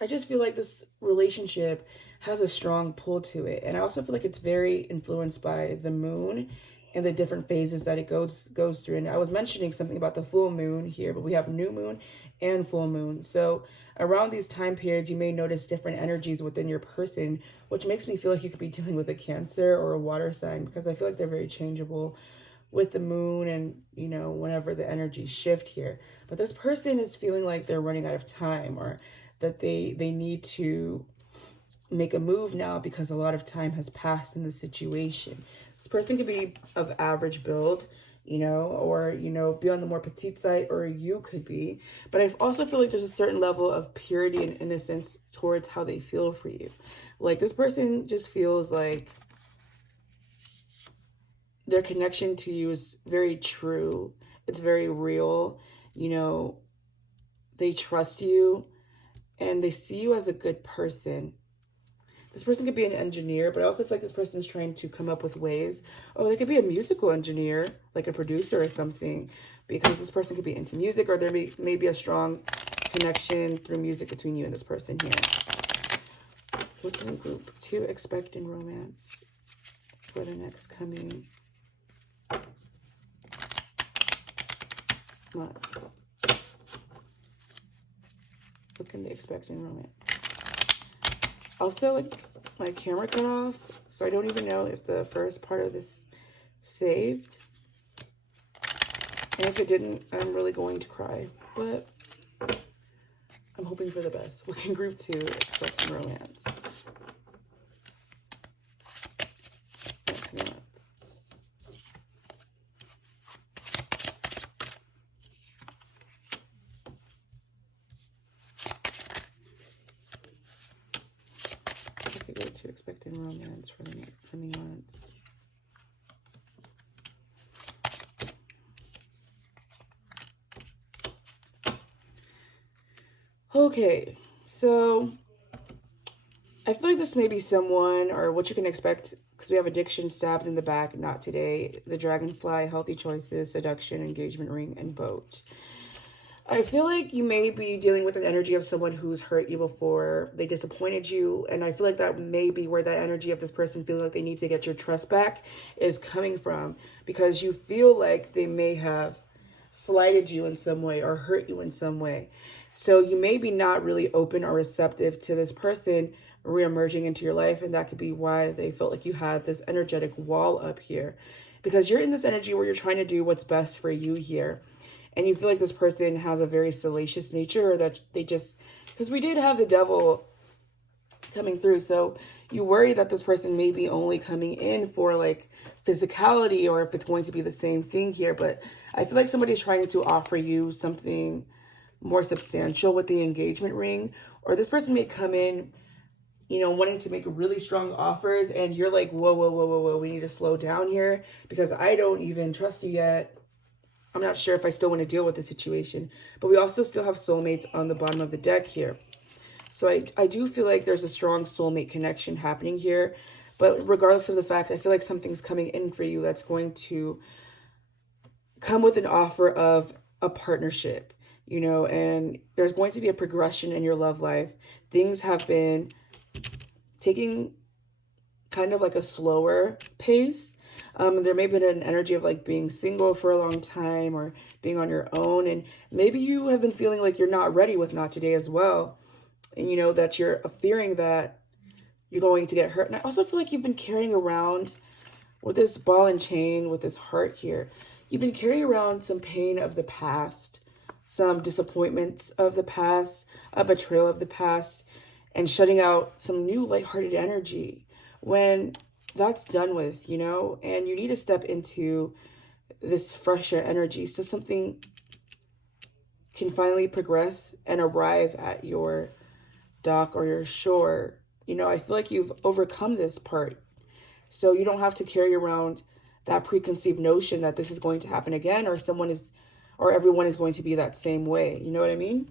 I just feel like this relationship has a strong pull to it. And I also feel like it's very influenced by the moon and the different phases that it goes through. And I was mentioning something about the full moon here, but we have new moon and full moon. So around these time periods, you may notice different energies within your person, which makes me feel like you could be dealing with a Cancer or a water sign, because I feel like they're very changeable with the moon and, you know, whenever the energies shift here. But this person is feeling like they're running out of time, or that they need to make a move now because a lot of time has passed in the situation. This person could be of average build, you know, or, you know, be on the more petite side, or you could be. But I also feel like there's a certain level of purity and innocence towards how they feel for you. Like, this person just feels like their connection to you is very true. It's very real. You know, they trust you and they see you as a good person. This person could be an engineer, but I also feel like this person is trying to come up with ways. Oh, they could be a musical engineer, like a producer or something, because this person could be into music, or there may be a strong connection through music between you and this person here. What can group 2 expect in romance for the next coming month? What can they expect in romance? Also, like, my camera cut off, so I don't even know if the first part of this saved. And if it didn't, I'm really going to cry. But I'm hoping for the best. What can group 2 expect in romance? Next month. To expect in romance for the coming months. Okay, so I feel like this may be someone, or what you can expect, because we have addiction, stabbed in the back, not today, the dragonfly, healthy choices, seduction, engagement ring, and boat. I feel like you may be dealing with an energy of someone who's hurt you before, they disappointed you, and I feel like that may be where that energy of this person feeling like they need to get your trust back is coming from, because you feel like they may have slighted you in some way or hurt you in some way. So you may be not really open or receptive to this person reemerging into your life, and that could be why they felt like you had this energetic wall up here, because you're in this energy where you're trying to do what's best for you here. And you feel like this person has a very salacious nature, or that they just, because we did have the devil coming through. So you worry that this person may be only coming in for like physicality, or if it's going to be the same thing here. But I feel like somebody's trying to offer you something more substantial with the engagement ring, or this person may come in, you know, wanting to make really strong offers, and you're like, whoa, whoa, whoa, whoa, whoa, we need to slow down here, because I don't even trust you yet. I'm not sure if I still want to deal with the situation. But we also still have soulmates on the bottom of the deck here. So I do feel like there's a strong soulmate connection happening here. But regardless of the fact, I feel like something's coming in for you that's going to come with an offer of a partnership, you know, and there's going to be a progression in your love life. Things have been taking kind of like a slower pace. There may have been an energy of like being single for a long time, or being on your own. And maybe you have been feeling like you're not ready with not today as well. And you know that you're fearing that you're going to get hurt. And I also feel like you've been carrying around with this ball and chain, with this heart here. You've been carrying around some pain of the past, some disappointments of the past, a betrayal of the past, and shutting out some new lighthearted energy when that's done with, you know, and you need to step into this fresher energy so something can finally progress and arrive at your dock or your shore. You know, I feel like you've overcome this part, so you don't have to carry around that preconceived notion that this is going to happen again, or someone is, or everyone is going to be that same way. You know what I mean?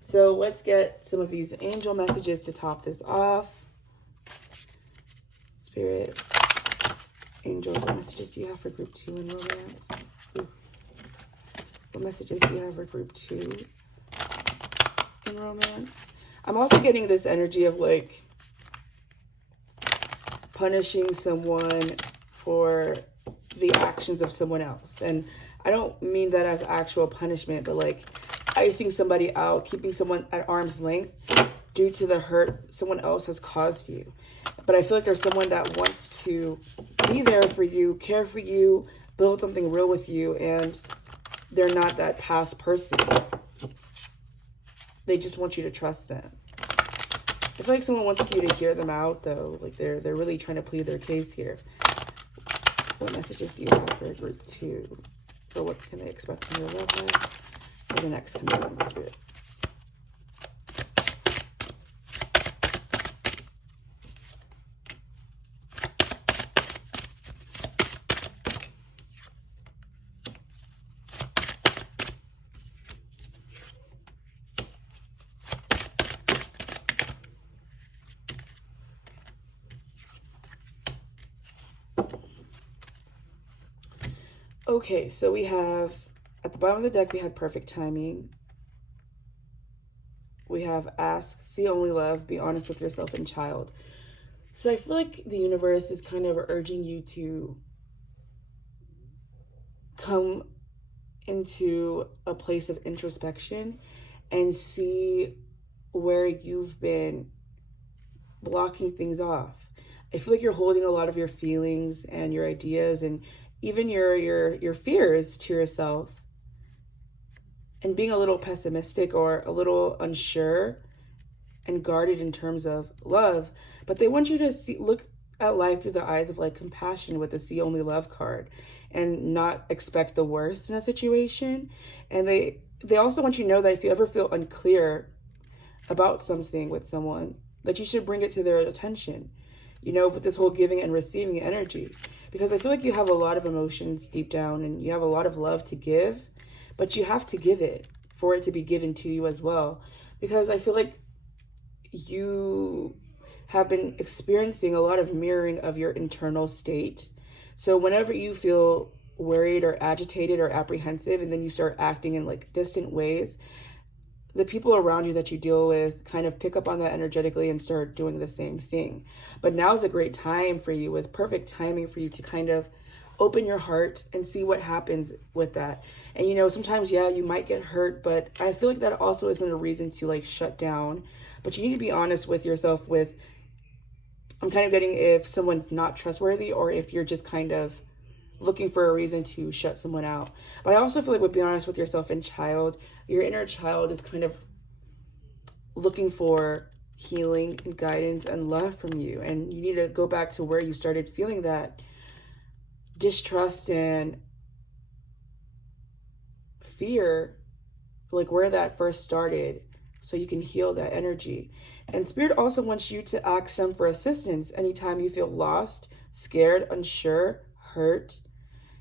So let's get some of these angel messages to top this off. Spirit, angels, what messages do you have for group 2 in romance? Ooh. What messages do you have for group 2 in romance? I'm also getting this energy of like punishing someone for the actions of someone else. And I don't mean that as actual punishment, but like icing somebody out, keeping someone at arm's length due to the hurt someone else has caused you. But I feel like there's someone that wants to be there for you, care for you, build something real with you, and they're not that past person. They just want you to trust them. I feel like someone wants you to hear them out, though. Like, they're really trying to plead their case here. What messages do you have for group 2? Or what can they expect from your love life for the next coming month, Spirit? Okay, so we have, at the bottom of the deck, we have perfect timing. We have ask, see only love, be honest with yourself and child. So I feel like the universe is kind of urging you to come into a place of introspection and see where you've been blocking things off. I feel like you're holding a lot of your feelings and your ideas and even your fears to yourself, and being a little pessimistic or a little unsure and guarded in terms of love. But they want you to look at life through the eyes of like compassion with the see only love card, and not expect the worst in a situation. And they also want you to know that if you ever feel unclear about something with someone, that you should bring it to their attention, you know, with this whole giving and receiving energy. Because I feel like you have a lot of emotions deep down and you have a lot of love to give, but you have to give it for it to be given to you as well. Because I feel like you have been experiencing a lot of mirroring of your internal state. So whenever you feel worried or agitated or apprehensive, and then you start acting in like distant ways, the people around you that you deal with kind of pick up on that energetically and start doing the same thing. But now is a great time for you, with perfect timing for you to kind of open your heart and see what happens with that. And you know, sometimes, yeah, you might get hurt, but I feel like that also isn't a reason to like shut down. But you need to be honest with yourself with, I'm kind of getting if someone's not trustworthy or if you're just kind of looking for a reason to shut someone out. But I also feel like with being honest with yourself and child, your inner child is kind of looking for healing and guidance and love from you. And you need to go back to where you started feeling that distrust and fear, like where that first started, so you can heal that energy. And Spirit also wants you to ask them for assistance anytime you feel lost, scared, unsure, hurt.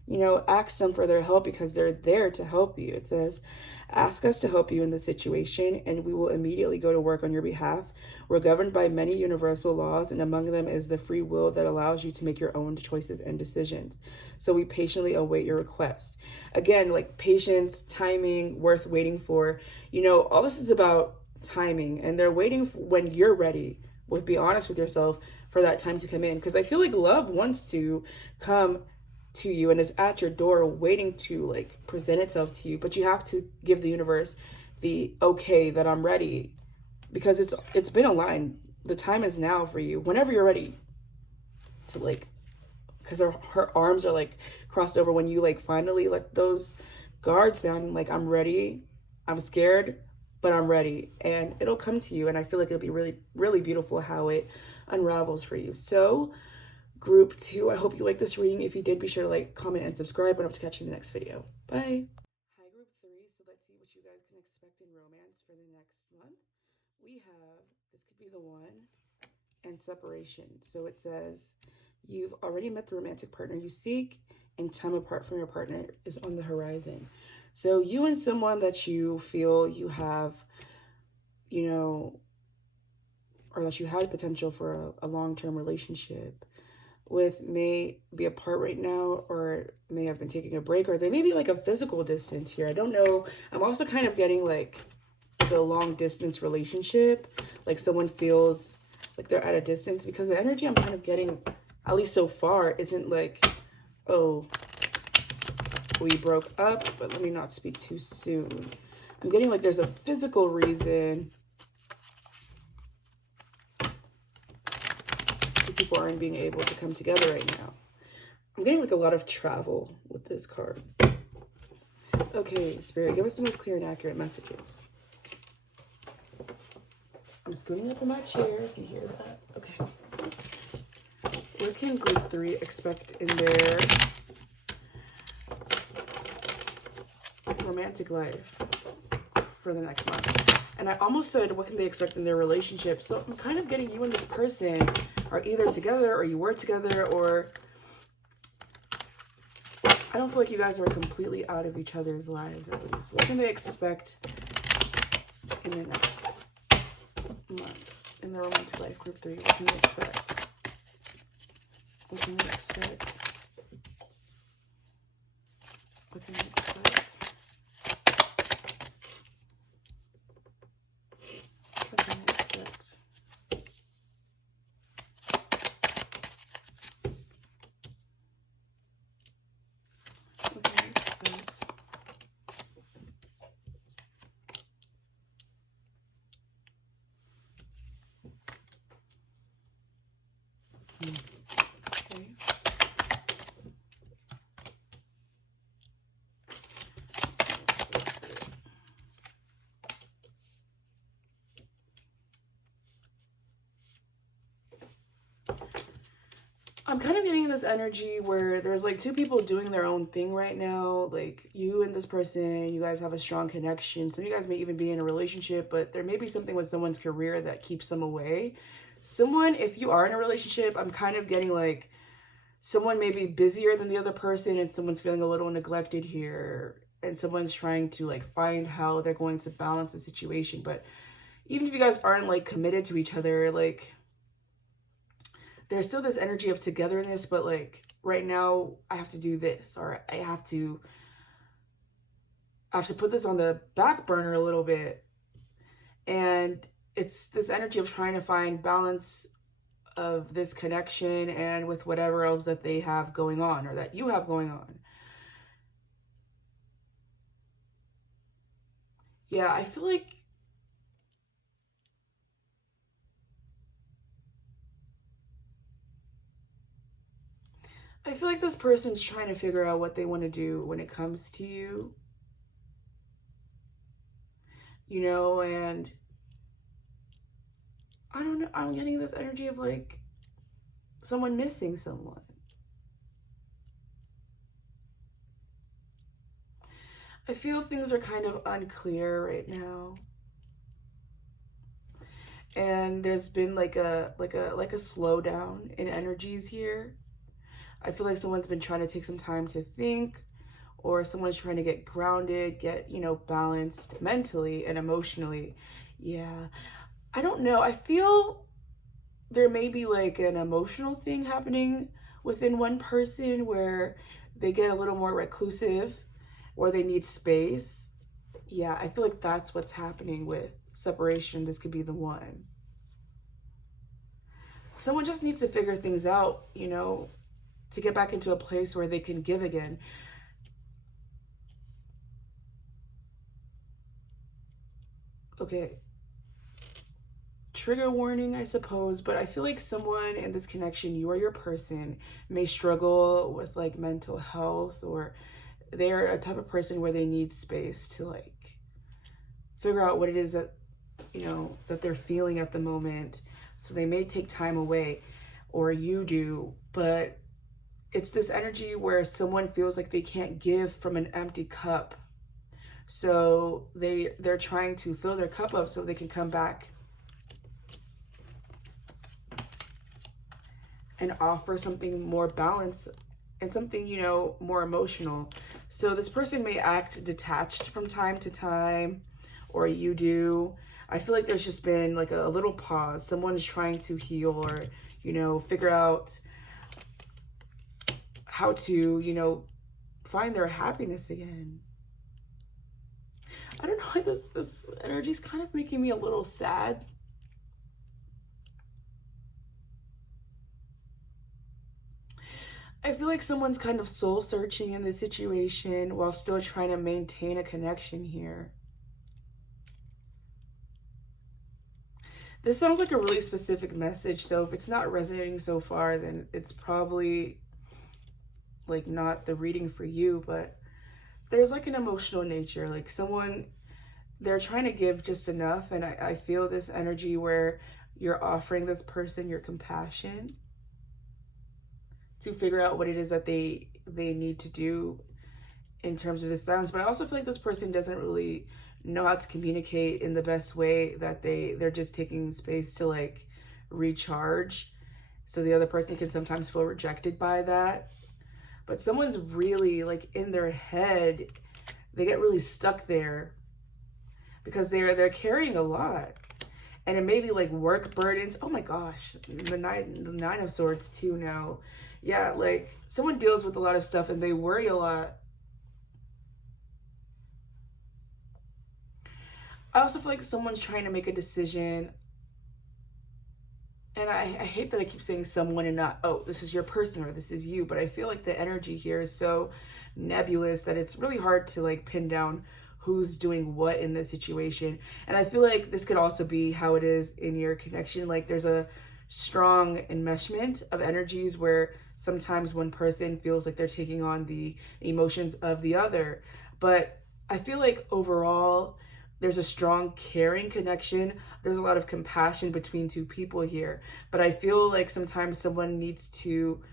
You know, ask them for their help because they're there to help you. It says, ask us to help you in this situation and we will immediately go to work on your behalf. We're governed by many universal laws, and among them is the free will that allows you to make your own choices and decisions. So we patiently await your request. Again, like patience, timing, worth waiting for. You know, all this is about timing, and they're waiting when you're ready. With be honest with yourself for that time to come in, because I feel like love wants to come to you and is at your door waiting to like present itself to you, but you have to give the universe the okay that I'm ready, because it's been aligned. The time is now for you whenever you're ready to like, because her arms are like crossed over when you like finally let those guards down and like, I'm ready, I'm scared, but I'm ready, and it'll come to you. And I feel like it'll be really, really beautiful how it unravels for you. So group 2, I hope you like this reading. If you did, be sure to like, comment, and subscribe. And I hope to catch you in the next video. Bye. Hi, group 3. So let's see what you guys can expect in romance for the next month. We have, this could be the one, and separation. So it says, you've already met the romantic partner you seek, and time apart from your partner is on the horizon. So you and someone that you feel you have, you know, or that you had potential for a long-term relationship with may be apart right now, or may have been taking a break, or they may be like a physical distance here. I don't know. I'm also kind of getting like the long distance relationship, like someone feels like they're at a distance, because the energy I'm kind of getting, at least so far, isn't like, oh, we broke up, but let me not speak too soon. I'm getting like there's a physical reason people aren't being able to come together right now. I'm getting like a lot of travel with this card. Okay, Spirit, give us the most clear and accurate messages. I'm scooting up in my chair if you hear that. Okay. What can group 3 expect in their romantic life for the next month? And I almost said, what can they expect in their relationship? So I'm kind of getting you and this person are either together or you were together, or I don't feel like you guys are completely out of each other's lives at least. What can they expect in the next month in their romantic life, group 3? What can they expect? What can they expect? What can they expect? What can they expect? What can they expect? Okay. I'm kind of getting this energy where there's like two people doing their own thing right now. Like you and this person, you guys have a strong connection. Some of you guys may even be in a relationship, but there may be something with someone's career that keeps them away. Someone, if you are in a relationship, I'm kind of getting like someone may be busier than the other person and someone's feeling a little neglected here. And someone's trying to like find how they're going to balance the situation. But even if you guys aren't like committed to each other, like there's still this energy of togetherness, but like right now I have to do this, or I have to put this on the back burner a little bit. And it's this energy of trying to find balance of this connection and with whatever else that they have going on or that you have going on. Yeah, I feel like this person's trying to figure out what they want to do when it comes to you. You know, and I don't know, I'm getting this energy of like someone missing someone. I feel things are kind of unclear right now. And there's been like a slowdown in energies here. I feel like someone's been trying to take some time to think, or someone's trying to get grounded, get, you know, balanced mentally and emotionally. Yeah. I don't know. I feel there may be like an emotional thing happening within one person where they get a little more reclusive or they need space. Yeah, I feel like that's what's happening with separation. This could be the one. Someone just needs to figure things out, you know, to get back into a place where they can give again. Okay. Trigger warning, I suppose, but I feel like someone in this connection, you or your person, may struggle with like mental health, or they're a type of person where they need space to like figure out what it is that, you know, that they're feeling at the moment. So they may take time away, or you do, but it's this energy where someone feels like they can't give from an empty cup. So they're trying to fill their cup up so they can come back and offer something more balanced and something, you know, more emotional. So this person may act detached from time to time, or you do. I feel like there's just been like a little pause. Someone's trying to heal, or, you know, figure out how to, you know, find their happiness again. I don't know why this energy is kind of making me a little sad. I feel like someone's kind of soul searching in this situation while still trying to maintain a connection here. This sounds like a really specific message, so if it's not resonating so far, then it's probably like not the reading for you. But there's like an emotional nature, like someone they're trying to give just enough. And I feel this energy where you're offering this person your compassion to figure out what it is that they need to do in terms of this silence. But I also feel like this person doesn't really know how to communicate in the best way, that they're just taking space to like recharge. So the other person can sometimes feel rejected by that. But someone's really like in their head, they get really stuck there because they're carrying a lot. And it may be like work burdens. Oh my gosh, the nine of swords too now. Yeah, like someone deals with a lot of stuff and they worry a lot. I also feel like someone's trying to make a decision. And I hate that I keep saying someone and not, oh, this is your person or this is you. But I feel like the energy here is so nebulous that it's really hard to like pin down who's doing what in this situation. And I feel like this could also be how it is in your connection. Like there's a strong enmeshment of energies where sometimes one person feels like they're taking on the emotions of the other. But I feel like overall, there's a strong caring connection. There's a lot of compassion between two people here. But I feel like sometimes someone needs to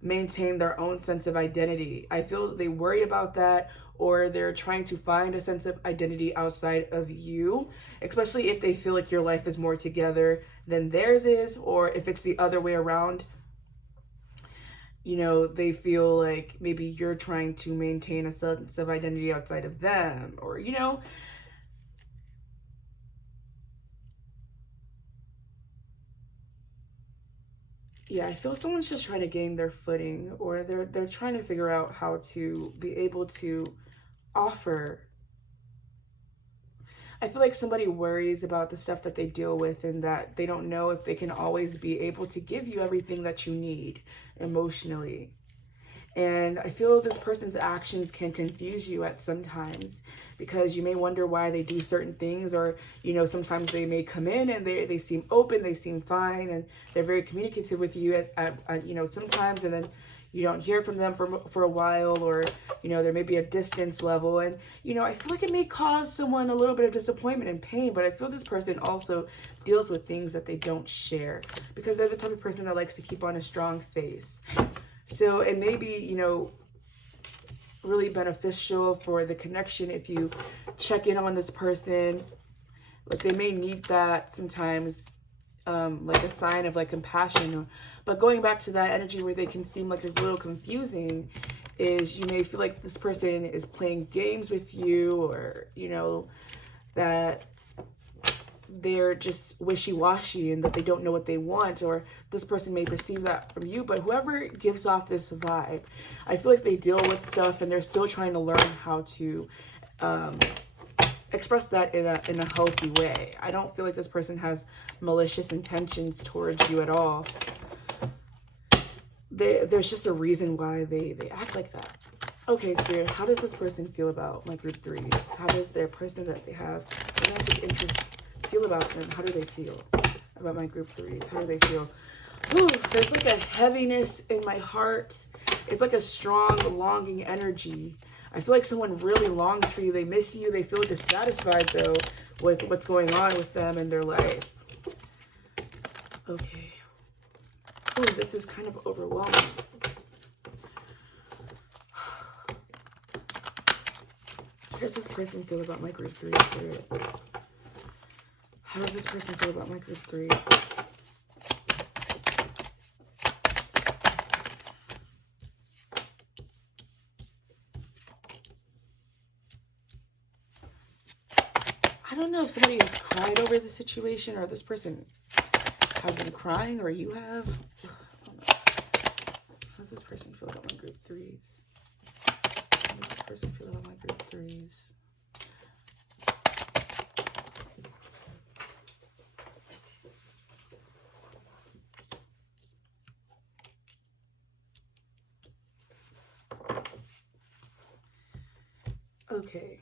maintain their own sense of identity. I feel they worry about that, or they're trying to find a sense of identity outside of you, especially if they feel like your life is more together than theirs is, or if it's the other way around. You know, they feel like maybe you're trying to maintain a sense of identity outside of them, or, you know, yeah, I feel someone's just trying to gain their footing, or they're trying to figure out how to be able to offer. I feel like somebody worries about the stuff that they deal with and that they don't know if they can always be able to give you everything that you need emotionally. And I feel this person's actions can confuse you at sometimes, because you may wonder why they do certain things, or, you know, sometimes they may come in and they seem open, they seem fine, and they're very communicative with you at you know, sometimes, and then you don't hear from them for a while, or, you know, there may be a distance level. And, you know, I feel like it may cause someone a little bit of disappointment and pain, but I feel this person also deals with things that they don't share, because they're the type of person that likes to keep on a strong face. So it may be, you know, really beneficial for the connection if you check in on this person. Like they may need that sometimes, like a sign of like compassion. But going back to that energy where they can seem like a little confusing, is you may feel like this person is playing games with you, or, you know, that they're just wishy-washy and that they don't know what they want, or this person may perceive that from you. But whoever gives off this vibe, I feel like they deal with stuff and they're still trying to learn how to express that in a healthy way. I don't feel like this person has malicious intentions towards you at all. There's just a reason why they act like that. Okay, Spirit, how does this person feel about my group threes? How does their person that they have romantic interest feel about them? How do they feel about my group threes? How do they feel? Ooh, there's like a heaviness in my heart. It's like a strong, longing energy. I feel like someone really longs for you. They miss you. They feel dissatisfied, though, with what's going on with them in their life. Okay. Oh, this is kind of overwhelming. How does this person feel about my group threes, Spirit? How does this person feel about my group threes? I don't know if somebody has cried over the situation, or this person have been crying, or you have. I don't know. How does this person feel about my group threes? How does this person feel about my group threes? Okay.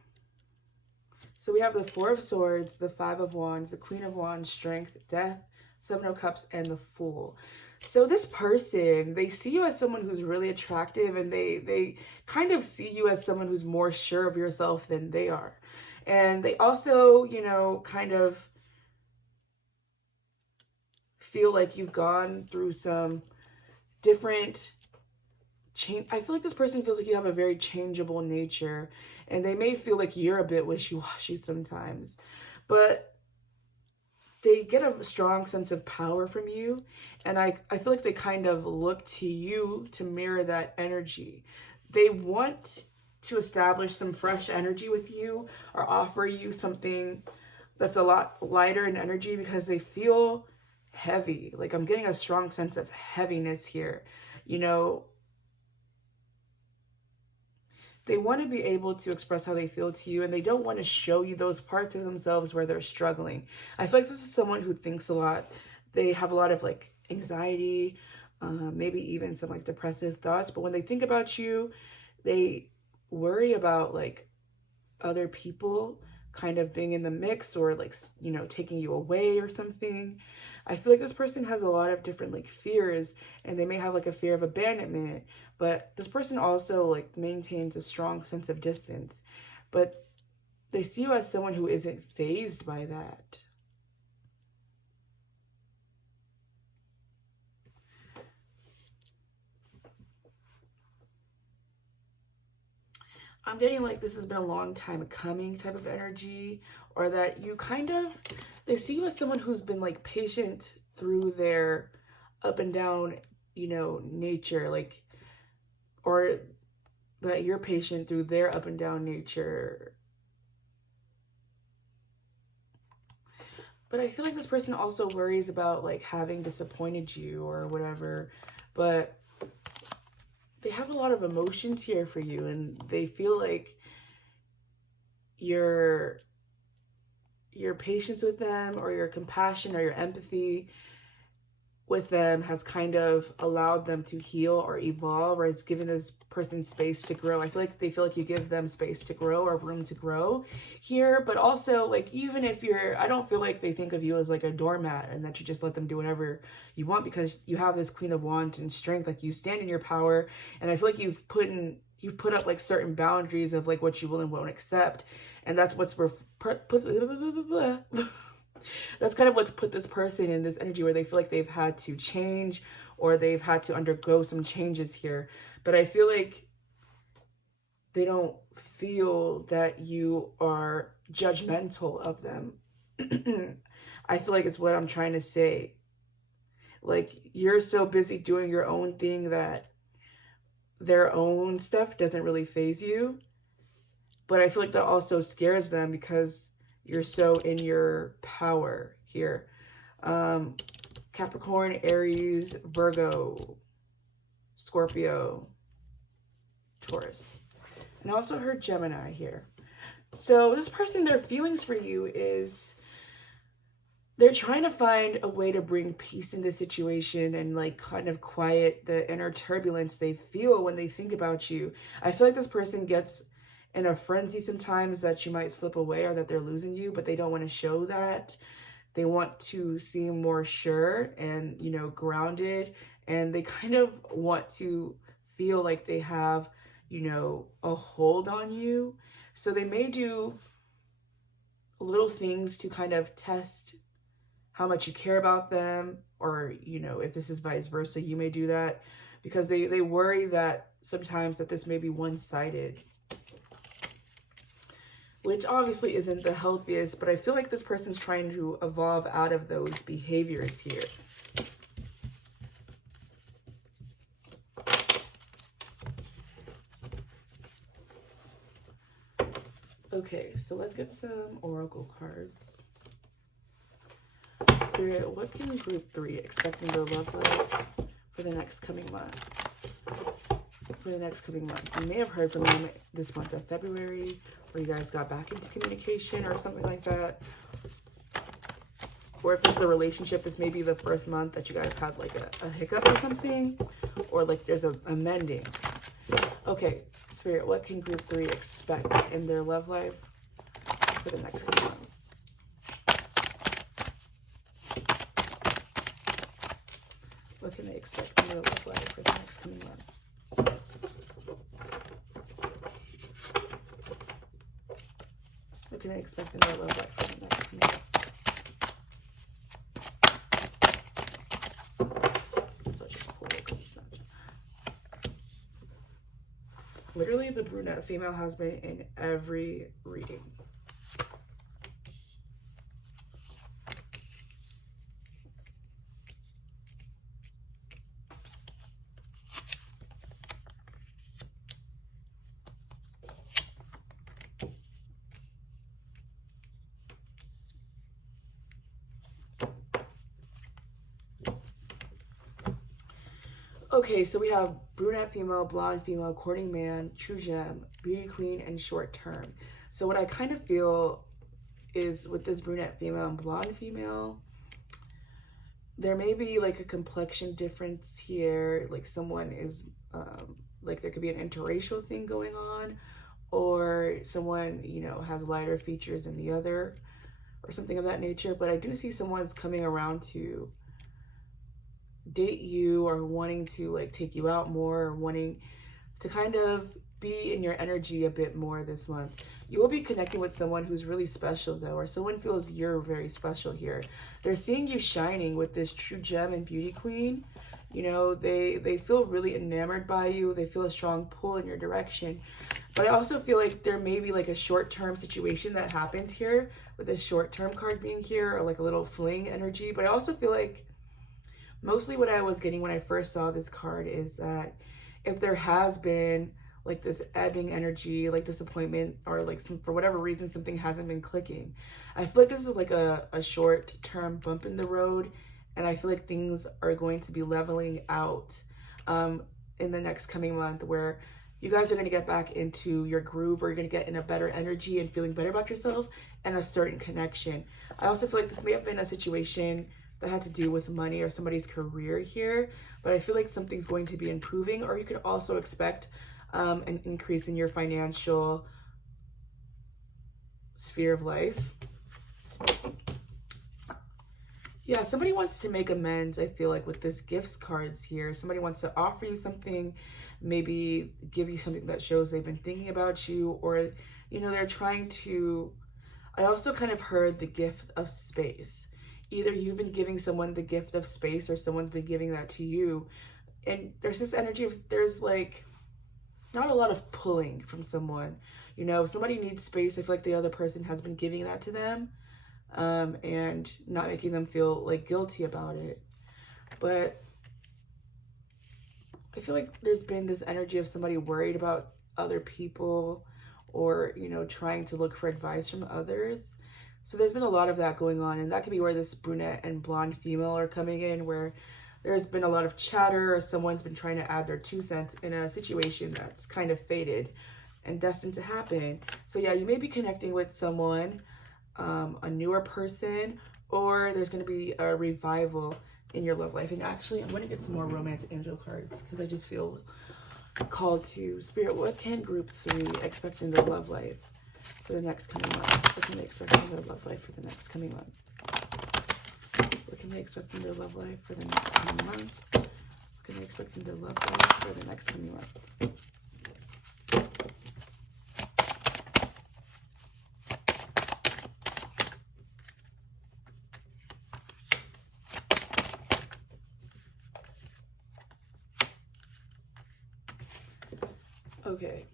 So we have the Four of Swords, the Five of Wands, the Queen of Wands, Strength, Death, Seven of Cups, and the Fool. So this person, they see you as someone who's really attractive, and they kind of see you as someone who's more sure of yourself than they are. And they also, you know, kind of feel like you've gone through some different change. I feel like this person feels like you have a very changeable nature, and they may feel like you're a bit wishy-washy sometimes, but they get a strong sense of power from you. And I feel like they kind of look to you to mirror that energy. They want to establish some fresh energy with you or offer you something that's a lot lighter in energy because they feel heavy. Like, I'm getting a strong sense of heaviness here. You know, they want to be able to express how they feel to you, and they don't want to show you those parts of themselves where they're struggling. I feel like this is someone who thinks a lot. They have a lot of like anxiety, maybe even some like depressive thoughts. But when they think about you, they worry about like other people kind of being in the mix, or like, you know, taking you away or something. I feel like this person has a lot of different like fears, and they may have like a fear of abandonment, but this person also like maintains a strong sense of distance, but they see you as someone who isn't fazed by that. I'm getting like this has been a long time coming type of energy, or that you kind of, they see you as someone who's been like patient through their up and down, you know, nature, like, or that you're patient through their up and down nature. But I feel like this person also worries about like having disappointed you or whatever, but they have a lot of emotions here for you, and they feel like your patience with them, or your compassion, or your empathy with them has kind of allowed them to heal or evolve, or it's given this person space to grow. I feel like they feel like you give them space to grow or room to grow here. But also, like, even if you're, I don't feel like they think of you as like a doormat and that you just let them do whatever you want, because you have this Queen of Wands and strength. Like, you stand in your power, and I feel like you've put up like certain boundaries of like what you will and won't accept, and that's what's that's kind of what's put this person in this energy where they feel like they've had to change, or they've had to undergo some changes here. But I feel like they don't feel that you are judgmental of them. I feel like it's what I'm trying to say. Like, you're so busy doing your own thing that their own stuff doesn't really faze you. But I feel like that also scares them because you're so in your power here. Capricorn, Aries, Virgo, Scorpio, Taurus. And I also heard Gemini here. So this person, their feelings for you is they're trying to find a way to bring peace in the situation and like kind of quiet the inner turbulence they feel when they think about you. I feel like this person gets in a frenzy sometimes that you might slip away or that they're losing you, but they don't want to show that. They want to seem more sure and, you know, grounded, and they kind of want to feel like they have, you know, a hold on you. So they may do little things to kind of test how much you care about them, or, you know, if this is vice versa, you may do that because they worry that sometimes that this may be one-sided, which obviously isn't the healthiest, but I feel like this person's trying to evolve out of those behaviors here. Okay, so let's get some oracle cards. Spirit, what can group 3 expect in their love life for the next coming month? You may have heard from me this month of February, where you guys got back into communication or something like that. Or if this is a relationship, this may be the first month that you guys had like a hiccup or something, or like there's a mending. Okay, Spirit, what can group 3 expect in their love life for the next coming month? What can they expect in their love life for the next coming month? What can they expect in their love life for the next month? Such a cool snatch. Literally, the brunette female has been in every reading. Okay, so we have brunette female, blonde female, courting man, true gem, beauty queen, and short term. So what I kind of feel is with this brunette female and blonde female, there may be like a complexion difference here. Like someone is, like there could be an interracial thing going on, or someone, you know, has lighter features than the other, or something of that nature. But I do see someone's coming around to date you, or wanting to like take you out more, or wanting to kind of be in your energy a bit more this month. You will be connecting with someone who's really special though, or someone feels you're very special here. They're seeing you shining with this true gem and beauty queen. You know, they feel really enamored by you. They feel a strong pull in your direction. But I also feel like there may be like a short-term situation that happens here with this short-term card being here, or like a little fling energy. But I also feel like mostly what I was getting when I first saw this card is that if there has been like this ebbing energy, like disappointment, or like for whatever reason, something hasn't been clicking, I feel like this is like a short-term bump in the road. And I feel like things are going to be leveling out in the next coming month, where you guys are going to get back into your groove, or you're going to get in a better energy and feeling better about yourself and a certain connection. I also feel like this may have been a situation that had to do with money or somebody's career here, but I feel like something's going to be improving, or you could also expect an increase in your financial sphere of life. Yeah, somebody wants to make amends, I feel like, with this gifts cards here. Somebody wants to offer you something, maybe give you something that shows they've been thinking about you, or, you know, they're trying to... I also kind of heard the gift of space. Either you've been giving someone the gift of space, or someone's been giving that to you. And there's this energy of, there's like not a lot of pulling from someone. You know, if somebody needs space, I feel like the other person has been giving that to them, and not making them feel like guilty about it. But I feel like there's been this energy of somebody worried about other people, or, you know, trying to look for advice from others. So there's been a lot of that going on, and that could be where this brunette and blonde female are coming in, where there's been a lot of chatter, or someone's been trying to add their 2 cents in a situation that's kind of fated and destined to happen. So yeah, you may be connecting with someone, a newer person, or there's going to be a revival in your love life. And actually, I'm going to get some more romantic angel cards, because I just feel called to. Spirit, what can group 3 expect in their love life for the next coming month? What can they expect in their love life for the next coming month? What can they expect in their love life for the next coming month? What can they expect in their love life for the next coming month? Okay,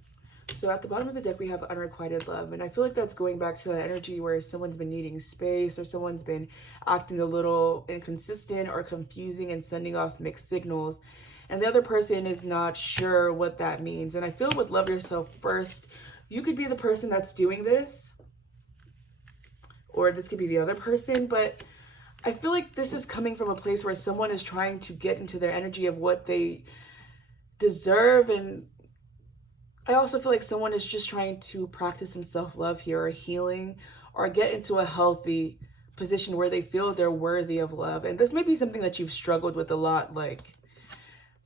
so at the bottom of the deck, we have unrequited love. And I feel like that's going back to that energy where someone's been needing space, or someone's been acting a little inconsistent or confusing and sending off mixed signals. And the other person is not sure what that means. And I feel with Love Yourself First, you could be the person that's doing this, or this could be the other person. But I feel like this is coming from a place where someone is trying to get into their energy of what they deserve. And I also feel like someone is just trying to practice some self-love here, or healing, or get into a healthy position where they feel they're worthy of love. And this may be something that you've struggled with a lot, like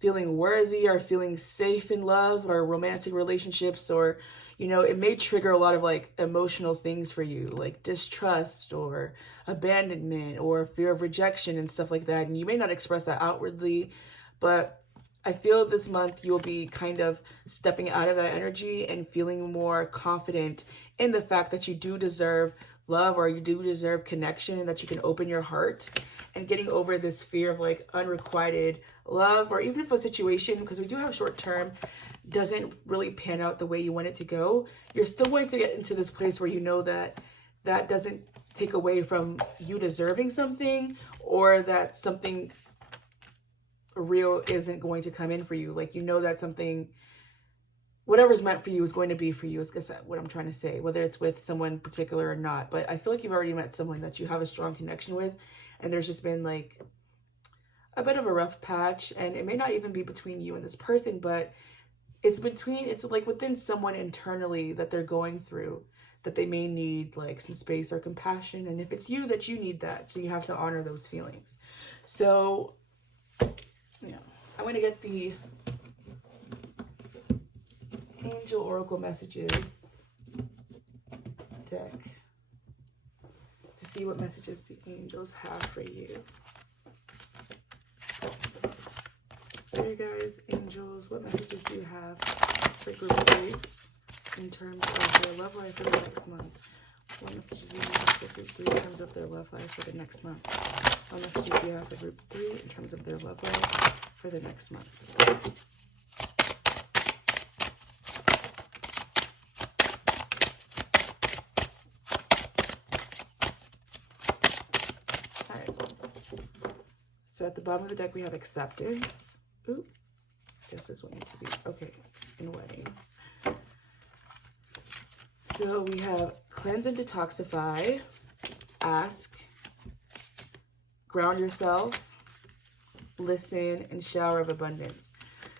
feeling worthy or feeling safe in love or romantic relationships, or, you know, it may trigger a lot of like emotional things for you, like distrust or abandonment or fear of rejection and stuff like that. And you may not express that outwardly, but I feel this month you'll be kind of stepping out of that energy and feeling more confident in the fact that you do deserve love, or you do deserve connection, and that you can open your heart, and getting over this fear of like unrequited love, or even if a situation, because we do have short term, doesn't really pan out the way you want it to go, you're still going to get into this place where you know that that doesn't take away from you deserving something, or that something real isn't going to come in for you. Like, you know that something, whatever's meant for you is going to be for you, is what I'm trying to say, whether it's with someone particular or not. But I feel like you've already met someone that you have a strong connection with, and there's just been like a bit of a rough patch, and it may not even be between you and this person, but it's like within someone internally that they're going through, that they may need like some space or compassion. And if it's you, that you need that, so you have to honor those feelings. So yeah, I'm going to get the Angel Oracle Messages deck to see what messages the angels have for you. So you guys, angels, what messages do you have for group 3 in terms of their love life for the next month? What messages do you have for group 3 in terms of their love life for the next month? What messages do you have for group 3 in terms of their love life for the next month? All right. So at the bottom of the deck, we have acceptance. Ooh, this is what needs to be, okay, in wedding. So we have cleanse and detoxify, ask, ground yourself, listen, and shower of abundance.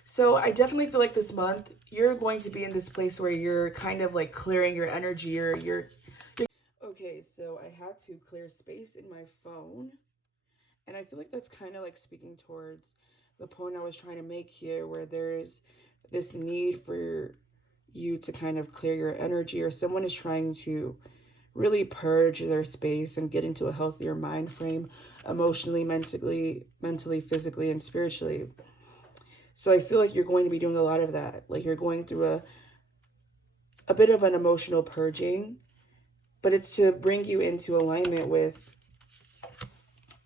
So I definitely feel like this month you're going to be in this place where you're kind of like clearing your energy, or you're okay. So I had to clear space in my phone, and I feel like that's kind of like speaking towards the point I was trying to make here, where there's this need for you to kind of clear your energy, or someone is trying to really purge their space and get into a healthier mind frame, emotionally, mentally, physically, and spiritually. So I feel like you're going to be doing a lot of that. Like, you're going through a bit of an emotional purging, but it's to bring you into alignment with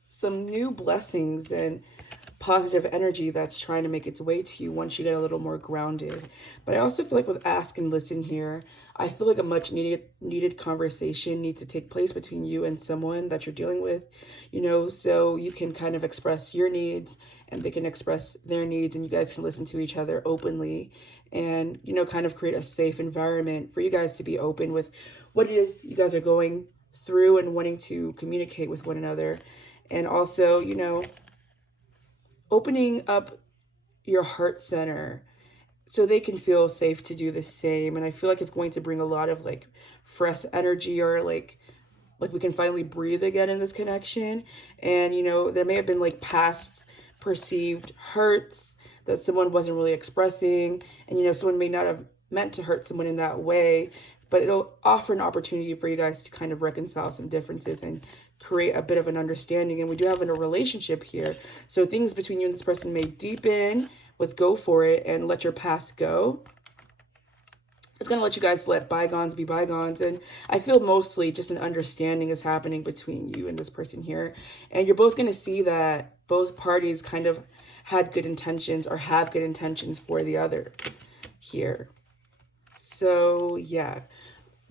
some new blessings and positive energy that's trying to make its way to you once you get a little more grounded. But I also feel like with ask and listen here, I feel like a much needed conversation needs to take place between you and someone that you're dealing with, you know, so you can kind of express your needs and they can express their needs, and you guys can listen to each other openly, and, you know, kind of create a safe environment for you guys to be open with what it is you guys are going through and wanting to communicate with one another. And also, you know, opening up your heart center so they can feel safe to do the same. And I feel like it's going to bring a lot of like fresh energy, or like we can finally breathe again in this connection. And, you know, there may have been like past perceived hurts that someone wasn't really expressing, and, you know, someone may not have meant to hurt someone in that way, but it'll offer an opportunity for you guys to kind of reconcile some differences and create a bit of an understanding. And we do have a relationship here, so things between you and this person may deepen with go for it and let your past go. It's going to let you guys let bygones be bygones. And I feel mostly just an understanding is happening between you and this person here, and you're both going to see that both parties kind of had good intentions or have good intentions for the other here. So yeah,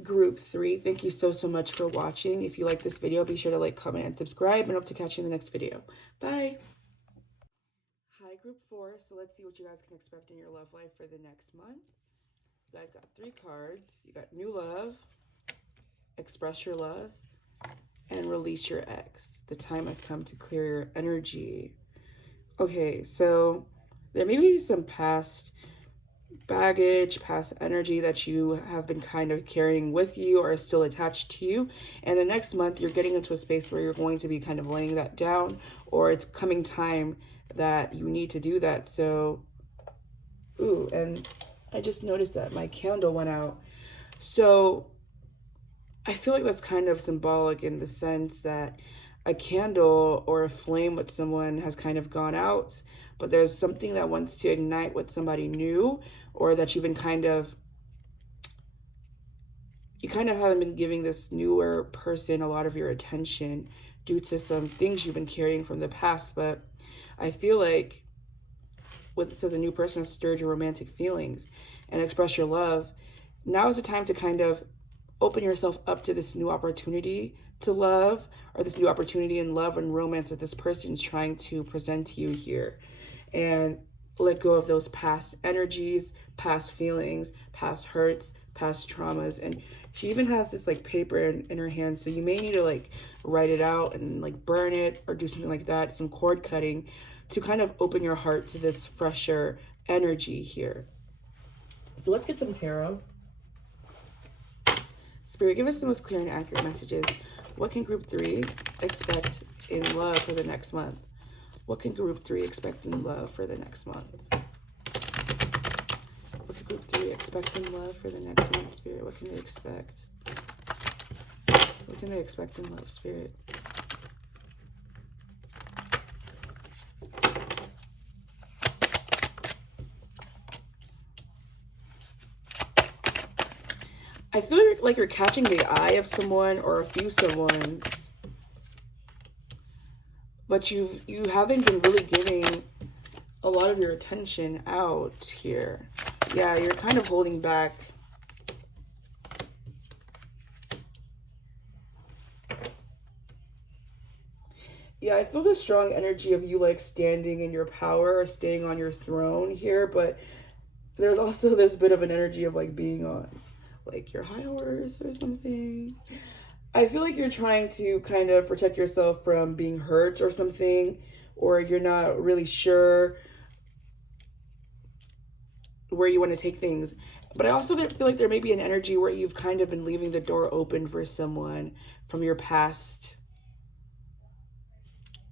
group 3, thank you so much for watching. If you like this video, be sure to like, comment, and subscribe, and hope to catch you in the next video. Bye. Hi, group 4. So let's see what you guys can expect in your love life for the next month. You guys got 3 cards. You got new love, express your love, and release your ex. The time has come to clear your energy. Okay, so there may be some past baggage, past energy that you have been kind of carrying with you or is still attached to you. And the next month, you're getting into a space where you're going to be kind of laying that down, or it's coming time that you need to do that. So, ooh, and I just noticed that my candle went out. So I feel like that's kind of symbolic in the sense that a candle or a flame with someone has kind of gone out, but there's something that wants to ignite with somebody new, or that you've been you kind of haven't been giving this newer person a lot of your attention due to some things you've been carrying from the past. But I feel like what it says, a new person has stirred your romantic feelings and express your love. Now is the time to kind of open yourself up to this new opportunity to love, or this new opportunity in love and romance that this person is trying to present to you here. And let go of those past energies, past feelings, past hurts, past traumas. And she even has this like paper in her hand, so you may need to like write it out and like burn it or do something like that, some cord cutting, to kind of open your heart to this fresher energy here. So let's get some tarot. Spirit, give us the most clear and accurate messages. What can group 3 expect in love for the next month? What can group 3 expect in love for the next month? What can group 3 expect in love for the next month, Spirit? What can they expect? What can they expect in love, Spirit? I feel like you're catching the eye of someone or a few someones, but you haven't been really giving a lot of your attention out here. Yeah, you're kind of holding back. Yeah, I feel the strong energy of you like standing in your power or staying on your throne here, but there's also this bit of an energy of like being on like your high horse or something. I feel like you're trying to kind of protect yourself from being hurt or something, or you're not really sure where you want to take things. But I also feel like there may be an energy where you've kind of been leaving the door open for someone from your past,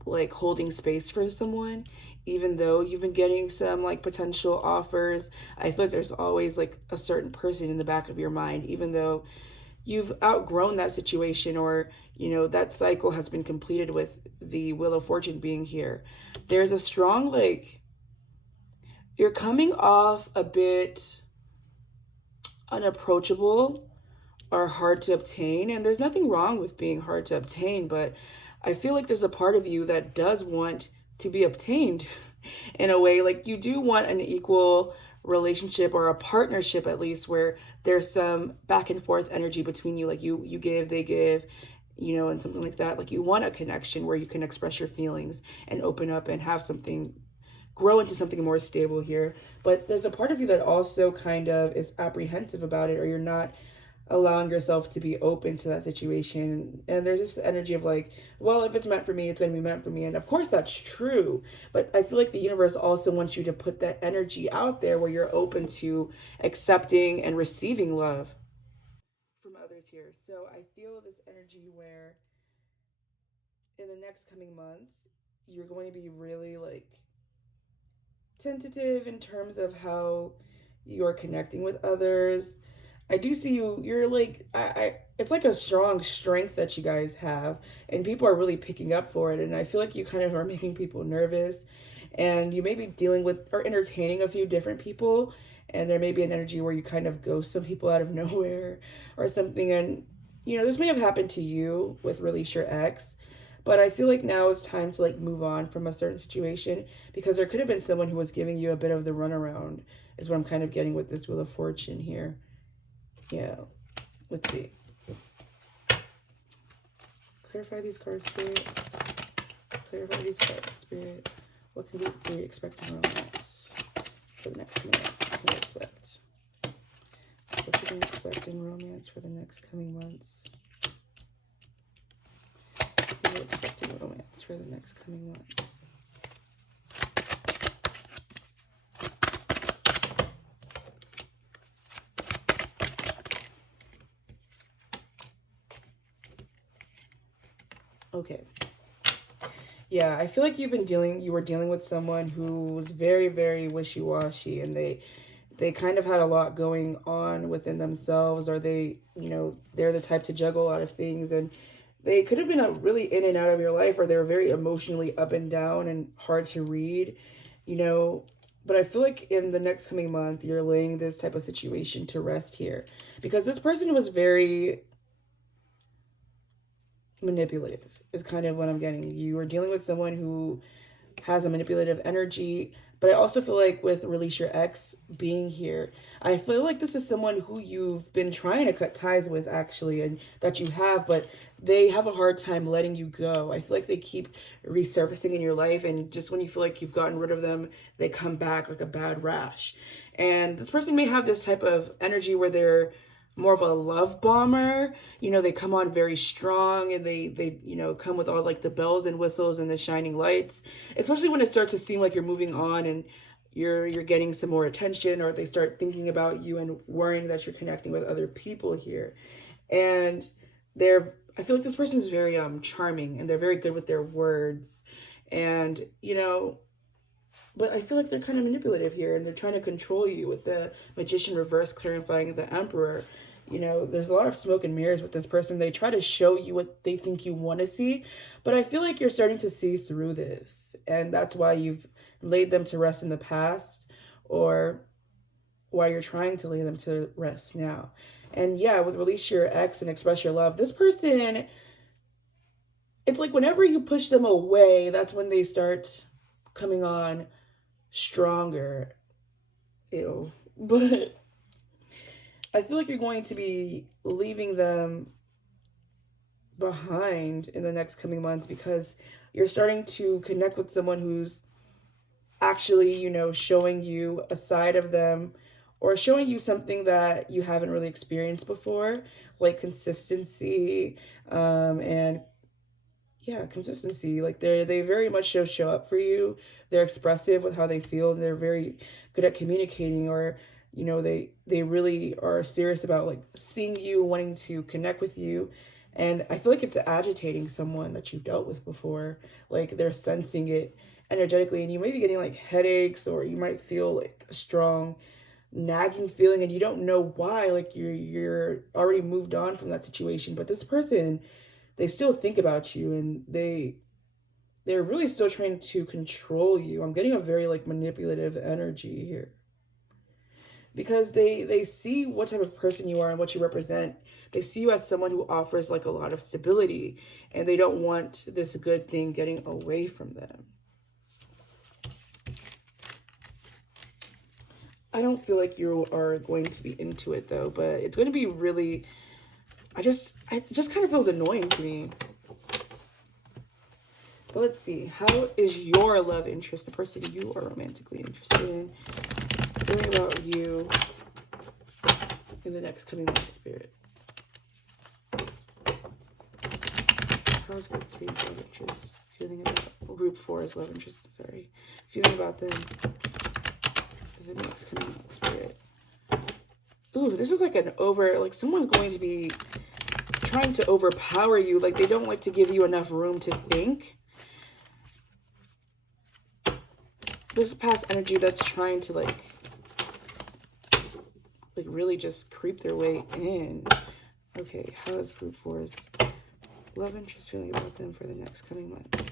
like holding space for someone, even though you've been getting some like potential offers. I feel like there's always like a certain person in the back of your mind, even though you've outgrown that situation, or you know that cycle has been completed with the Wheel of Fortune being here. There's a strong like, you're coming off a bit unapproachable or hard to obtain, and there's nothing wrong with being hard to obtain, but I feel like there's a part of you that does want to be obtained in a way. Like you do want an equal relationship, or a partnership at least, where there's some back and forth energy between you. Like you give, they give, you know, and something like that. Like you want a connection where you can express your feelings and open up and have something grow into something more stable here. But there's a part of you that also kind of is apprehensive about it, or you're not allowing yourself to be open to that situation. And there's this energy of like, well, if it's meant for me, it's going to be meant for me. And of course that's true, but I feel like the universe also wants you to put that energy out there where you're open to accepting and receiving love from others here. So I feel this energy where in the next coming months, you're going to be really like tentative in terms of how you're connecting with others. I do see you're like, it's like a strong strength that you guys have, and people are really picking up for it. And I feel like you kind of are making people nervous, and you may be dealing with or entertaining a few different people, and there may be an energy where you kind of ghost some people out of nowhere or something. And, you know, this may have happened to you with Release Your Ex, but I feel like now is time to like move on from a certain situation, because there could have been someone who was giving you a bit of the runaround, is what I'm kind of getting with this Wheel of Fortune here. Yeah, let's see. Clarify these cards, Spirit. Clarify these cards, Spirit. What can we expect in romance for the next minute? What can we expect? What can we expect in romance for the next coming months? What can we expect in romance for the next coming months? Okay. Yeah, I feel like you were dealing with someone who was very, very wishy-washy, and they kind of had a lot going on within themselves, or they, you know, they're the type to juggle a lot of things, and they could have been really in and out of your life, or they were very emotionally up and down and hard to read. you know, but I feel like in the next coming month, you're laying this type of situation to rest here because this person was very manipulative, is kind of what I'm getting. You are dealing with someone who has a manipulative energy. But I also feel like with Release Your Ex being here, I feel like this is someone who you've been trying to cut ties with, actually, and that you have, but they have a hard time letting you go. I feel like they keep resurfacing in your life, and just when you feel like you've gotten rid of them, they come back like a bad rash. And this person may have this type of energy where they're more of a love bomber. You know, they come on very strong, and they you know, come with all like the bells and whistles and the shining lights, especially when it starts to seem like you're moving on and you're getting some more attention, or they start thinking about you and worrying that you're connecting with other people here. And I feel like this person is very charming, and they're very good with their words, and you know, but I feel like they're kind of manipulative here, and they're trying to control you with the Magician reverse clarifying the Emperor. You know, there's a lot of smoke and mirrors with this person. They try to show you what they think you want to see, but I feel like you're starting to see through this, and that's why you've laid them to rest in the past, or why you're trying to lay them to rest now. And yeah, with Release Your Ex and Express Your Love, this person, it's like whenever you push them away, that's when they start coming on stronger. Ew. But I feel like you're going to be leaving them behind in the next coming months because you're starting to connect with someone who's actually, you know, showing you a side of them, or showing you something that you haven't really experienced before, like consistency, and yeah, consistency. Like they very much show up for you. They're expressive with how they feel. They're very good at communicating, or you know, they really are serious about like seeing you, wanting to connect with you. And I feel like it's agitating someone that you've dealt with before. Like they're sensing it energetically, and you may be getting like headaches, or you might feel like a strong nagging feeling, and you don't know why. Like you're already moved on from that situation, but this person, they still think about you, and they're really still trying to control you. I'm getting a very like manipulative energy here because they see what type of person you are and what you represent. They see you as someone who offers like a lot of stability, and they don't want this good thing getting away from them. I don't feel like you are going to be into it though, but it's going to be really, it just kind of feels annoying to me. But let's see. How is your love interest, the person you are romantically interested in, feeling about you in the next coming month, Spirit? How's group 3's love interest? Feeling about, well, group 4's love interest, sorry. Feeling about them in the next coming month, Spirit. Ooh, this is like like someone's going to be trying to overpower you. Like they don't like to give you enough room to think. This is past energy that's trying to like really just creep their way in. Okay, how is group 4's love interest feeling about them for the next coming months?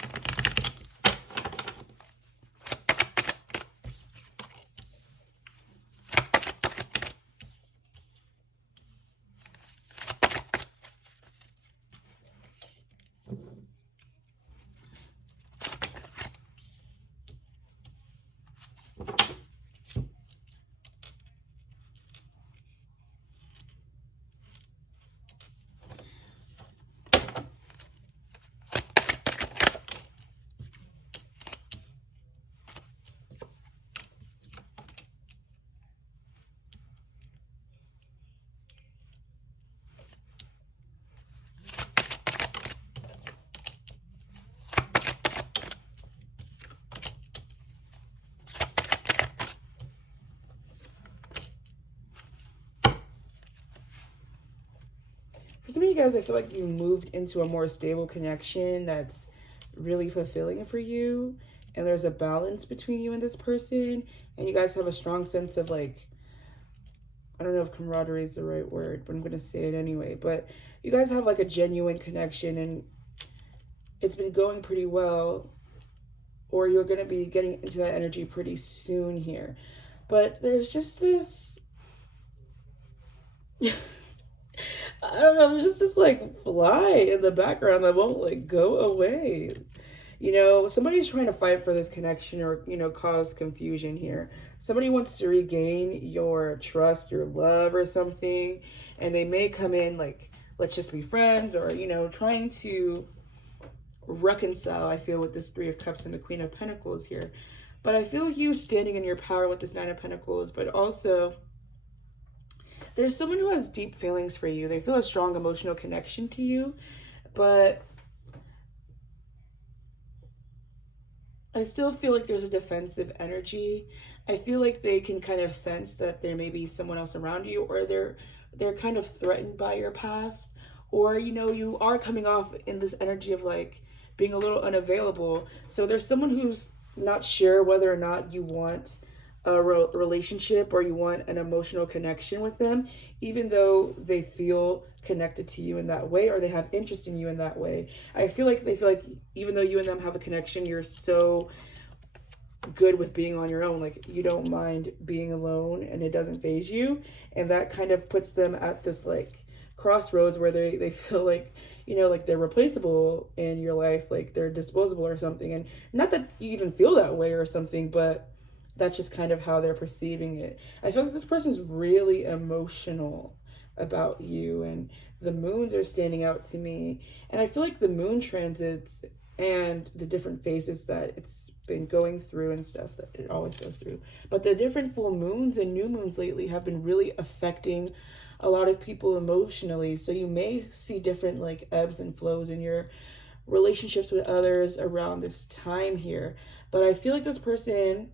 For some of you guys, I feel like you moved into a more stable connection that's really fulfilling for you. And there's a balance between you and this person. And you guys have a strong sense of like, I don't know if camaraderie is the right word, but I'm going to say it anyway. But you guys have like a genuine connection, and it's been going pretty well or you're going to be getting into that energy pretty soon here. But there's just this, I don't know, there's just this like fly in the background that won't like go away. You know, somebody's trying to fight for this connection or, you know, cause confusion here. Somebody wants to regain your trust, your love or something. And they may come in like, let's just be friends, or, you know, trying to reconcile, I feel, with this Three of Cups and the Queen of Pentacles here. But I feel you standing in your power with this Nine of Pentacles, but also there's someone who has deep feelings for you. They feel a strong emotional connection to you, but I still feel like there's a defensive energy. I feel like they can kind of sense that there may be someone else around you, or they're kind of threatened by your past, or, you know, you are coming off in this energy of like being a little unavailable. So there's someone who's not sure whether or not you want a relationship or you want an emotional connection with them, even though they feel connected to you in that way, or they have interest in you in that way. I feel like they feel like even though you and them have a connection, you're so good with being on your own. Like, you don't mind being alone and it doesn't faze you. And that kind of puts them at this like crossroads where they feel like, you know, like they're replaceable in your life, like they're disposable or something. And not that you even feel that way or something, but that's just kind of how they're perceiving it. I feel like this person's really emotional about you, and the moons are standing out to me. And I feel like the moon transits and the different phases that it's been going through and stuff that it always goes through, but the different full moons and new moons lately have been really affecting a lot of people emotionally. So you may see different like ebbs and flows in your relationships with others around this time here. But I feel like this person,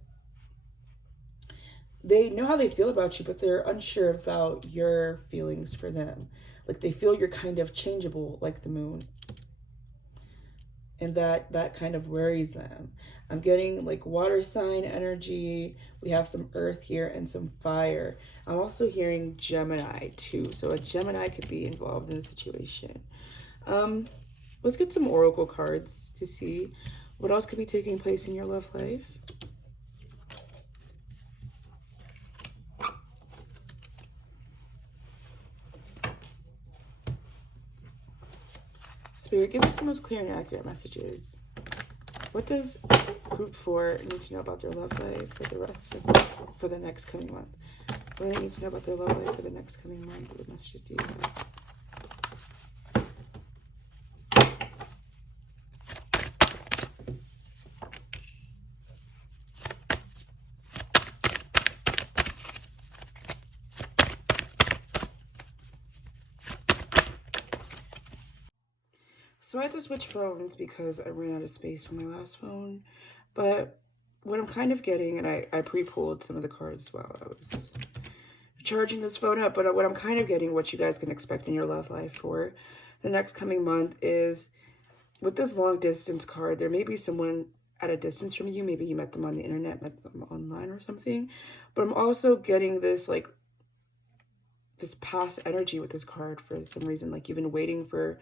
they know how they feel about you, but they're unsure about your feelings for them. Like, they feel you're kind of changeable, like the moon. And that kind of worries them. I'm getting like water sign energy. We have some earth here and some fire. I'm also hearing Gemini too. So a Gemini could be involved in the situation. Let's get some oracle cards to see what else could be taking place in your love life. Spirit, give us the most clear and accurate messages. What does group 4 need to know about their love life for the rest of for the next coming month? What do they need to know about their love life for the next coming month? What messages do you have? So I had to switch phones because I ran out of space on my last phone. But what I'm kind of getting, and I pre-pulled some of the cards while I was charging this phone up, but what I'm kind of getting, what you guys can expect in your love life for the next coming month is, with this long distance card, there may be someone at a distance from you. Maybe you met them on the internet, met them online or something. But I'm also getting this like this past energy with this card for some reason. Like, you've been waiting for,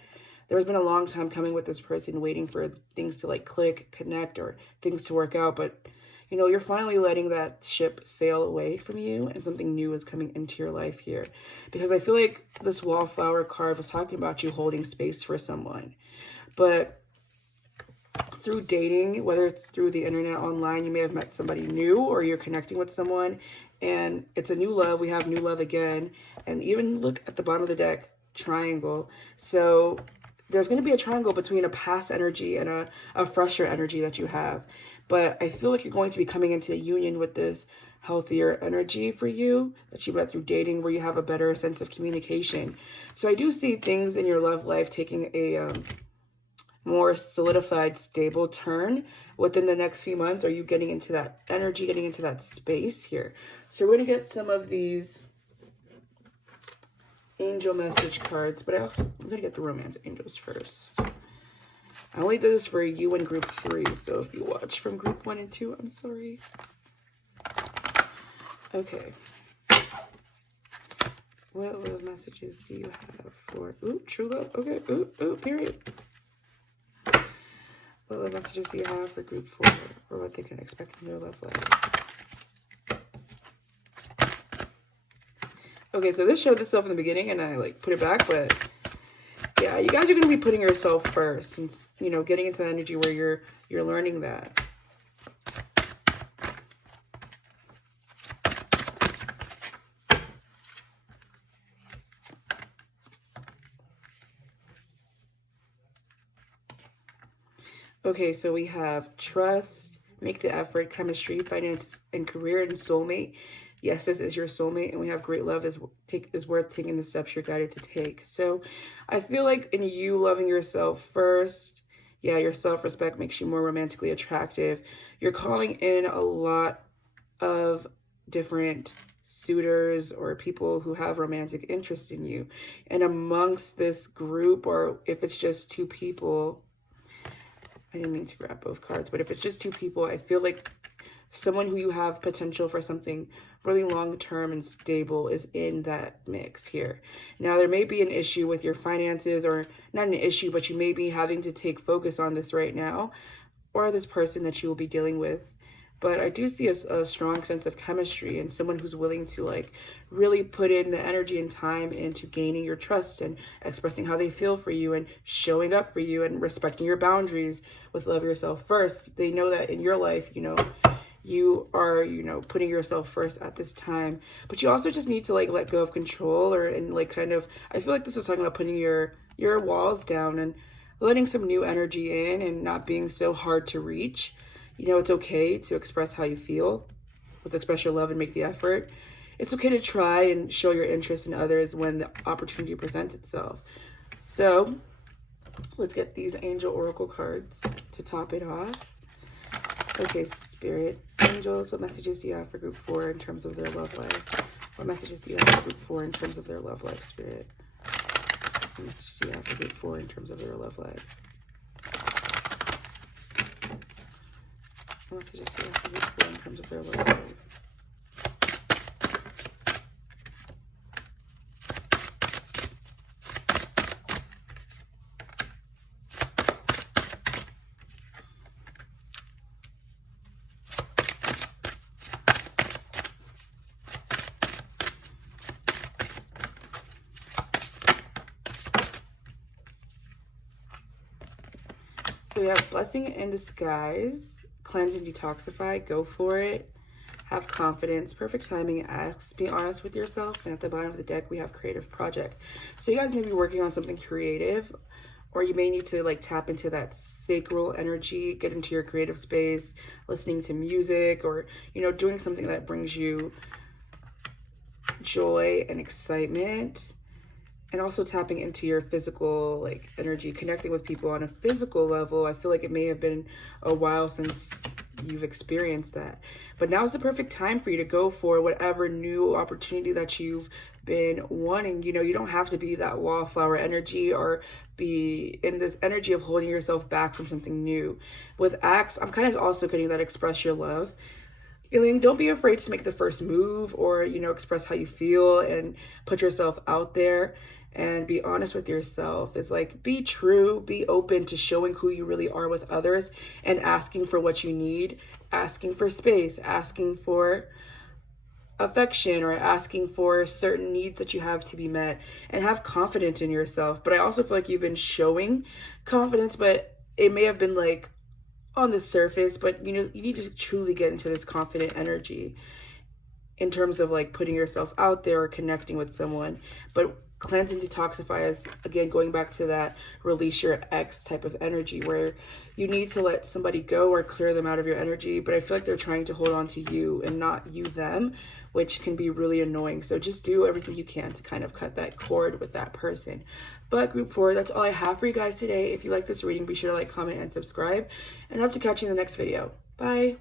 there's been a long time coming with this person, waiting for things to like click, connect, or things to work out. But, you know, you're finally letting that ship sail away from you, and something new is coming into your life here. Because I feel like this wallflower card was talking about you holding space for someone. But through dating, whether it's through the internet, online, you may have met somebody new, or you're connecting with someone and it's a new love. We have new love again. And even look at the bottom of the deck, triangle. So there's going to be a triangle between a past energy and a fresher energy that you have. But I feel like you're going to be coming into a union with this healthier energy for you that you met through dating, where you have a better sense of communication. So I do see things in your love life taking a more solidified, stable turn within the next few months. Are you getting into that energy, getting into that space here? So we're going to get some of these angel message cards, but I'm going to get the romance angels first. I only did this for you in group 3, so if you watch from group 1 and 2, I'm sorry. Okay. What love messages do you have for, ooh, true love, okay, ooh, period. What love messages do you have for group 4, or what they can expect in their love life? Okay, so this showed itself in the beginning and I like put it back, but yeah, you guys are going to be putting yourself first and, you know, getting into the energy where you're learning that. Okay, so we have trust, make the effort, chemistry, finance, and career, and soulmate. Yes, this is your soulmate, and we have great love is worth taking the steps you're guided to take. So I feel like in you loving yourself first, yeah, your self-respect makes you more romantically attractive. You're calling in a lot of different suitors or people who have romantic interest in you. And amongst this group, or if it's just 2 people, I didn't mean to grab both cards, but if it's just 2 people, I feel like someone who you have potential for something really long-term and stable is in that mix here. Now, there may be an issue with your finances, or not an issue, but you may be having to take focus on this right now, or this person that you will be dealing with. But I do see a strong sense of chemistry and someone who's willing to like really put in the energy and time into gaining your trust and expressing how they feel for you and showing up for you and respecting your boundaries with love yourself first. They know that in your life, you know, you are, you know, putting yourself first at this time, but you also just need to like let go of control, or and like kind of, I feel like this is talking about putting your walls down and letting some new energy in and not being so hard to reach. You know, it's okay to express how you feel, to express your love and make the effort. It's okay to try and show your interest in others when the opportunity presents itself. So let's get these angel oracle cards to top it off. Okay, Spirit, angels, what messages do you have for group 4 in terms of their love life? What messages do you have for group 4 in terms of their love life, Spirit? What messages do you have for group 4 in terms of their love life? What messages do you have for group 4 in terms of their love life? So we have blessing in disguise, cleanse and detoxify, go for it, have confidence, perfect timing, ask, be honest with yourself, and at the bottom of the deck we have creative project. So you guys may be working on something creative, or you may need to like tap into that sacral energy, get into your creative space, listening to music, or, you know, doing something that brings you joy and excitement. And also tapping into your physical like energy, connecting with people on a physical level. I feel like it may have been a while since you've experienced that, but now's the perfect time for you to go for whatever new opportunity that you've been wanting. You know, you don't have to be that wallflower energy or be in this energy of holding yourself back from something new. With Axe, I'm kind of also getting that express your love. Don't be afraid to make the first move, or, you know, express how you feel and put yourself out there and be honest with yourself. It's like, be true, be open to showing who you really are with others and asking for what you need, asking for space, asking for affection, or asking for certain needs that you have to be met, and have confidence in yourself. But I also feel like you've been showing confidence, but it may have been like on the surface, but you know, you need to truly get into this confident energy in terms of like putting yourself out there or connecting with someone. But cleanse and detoxify is, again, going back to that release your ex type of energy, where you need to let somebody go or clear them out of your energy, but I feel like they're trying to hold on to you and not you them, which can be really annoying. So just do everything you can to kind of cut that cord with that person. But group 4, that's all I have for you guys today. If you like this reading, be sure to like, comment, and subscribe, and I hope to catch you in the next video. Bye.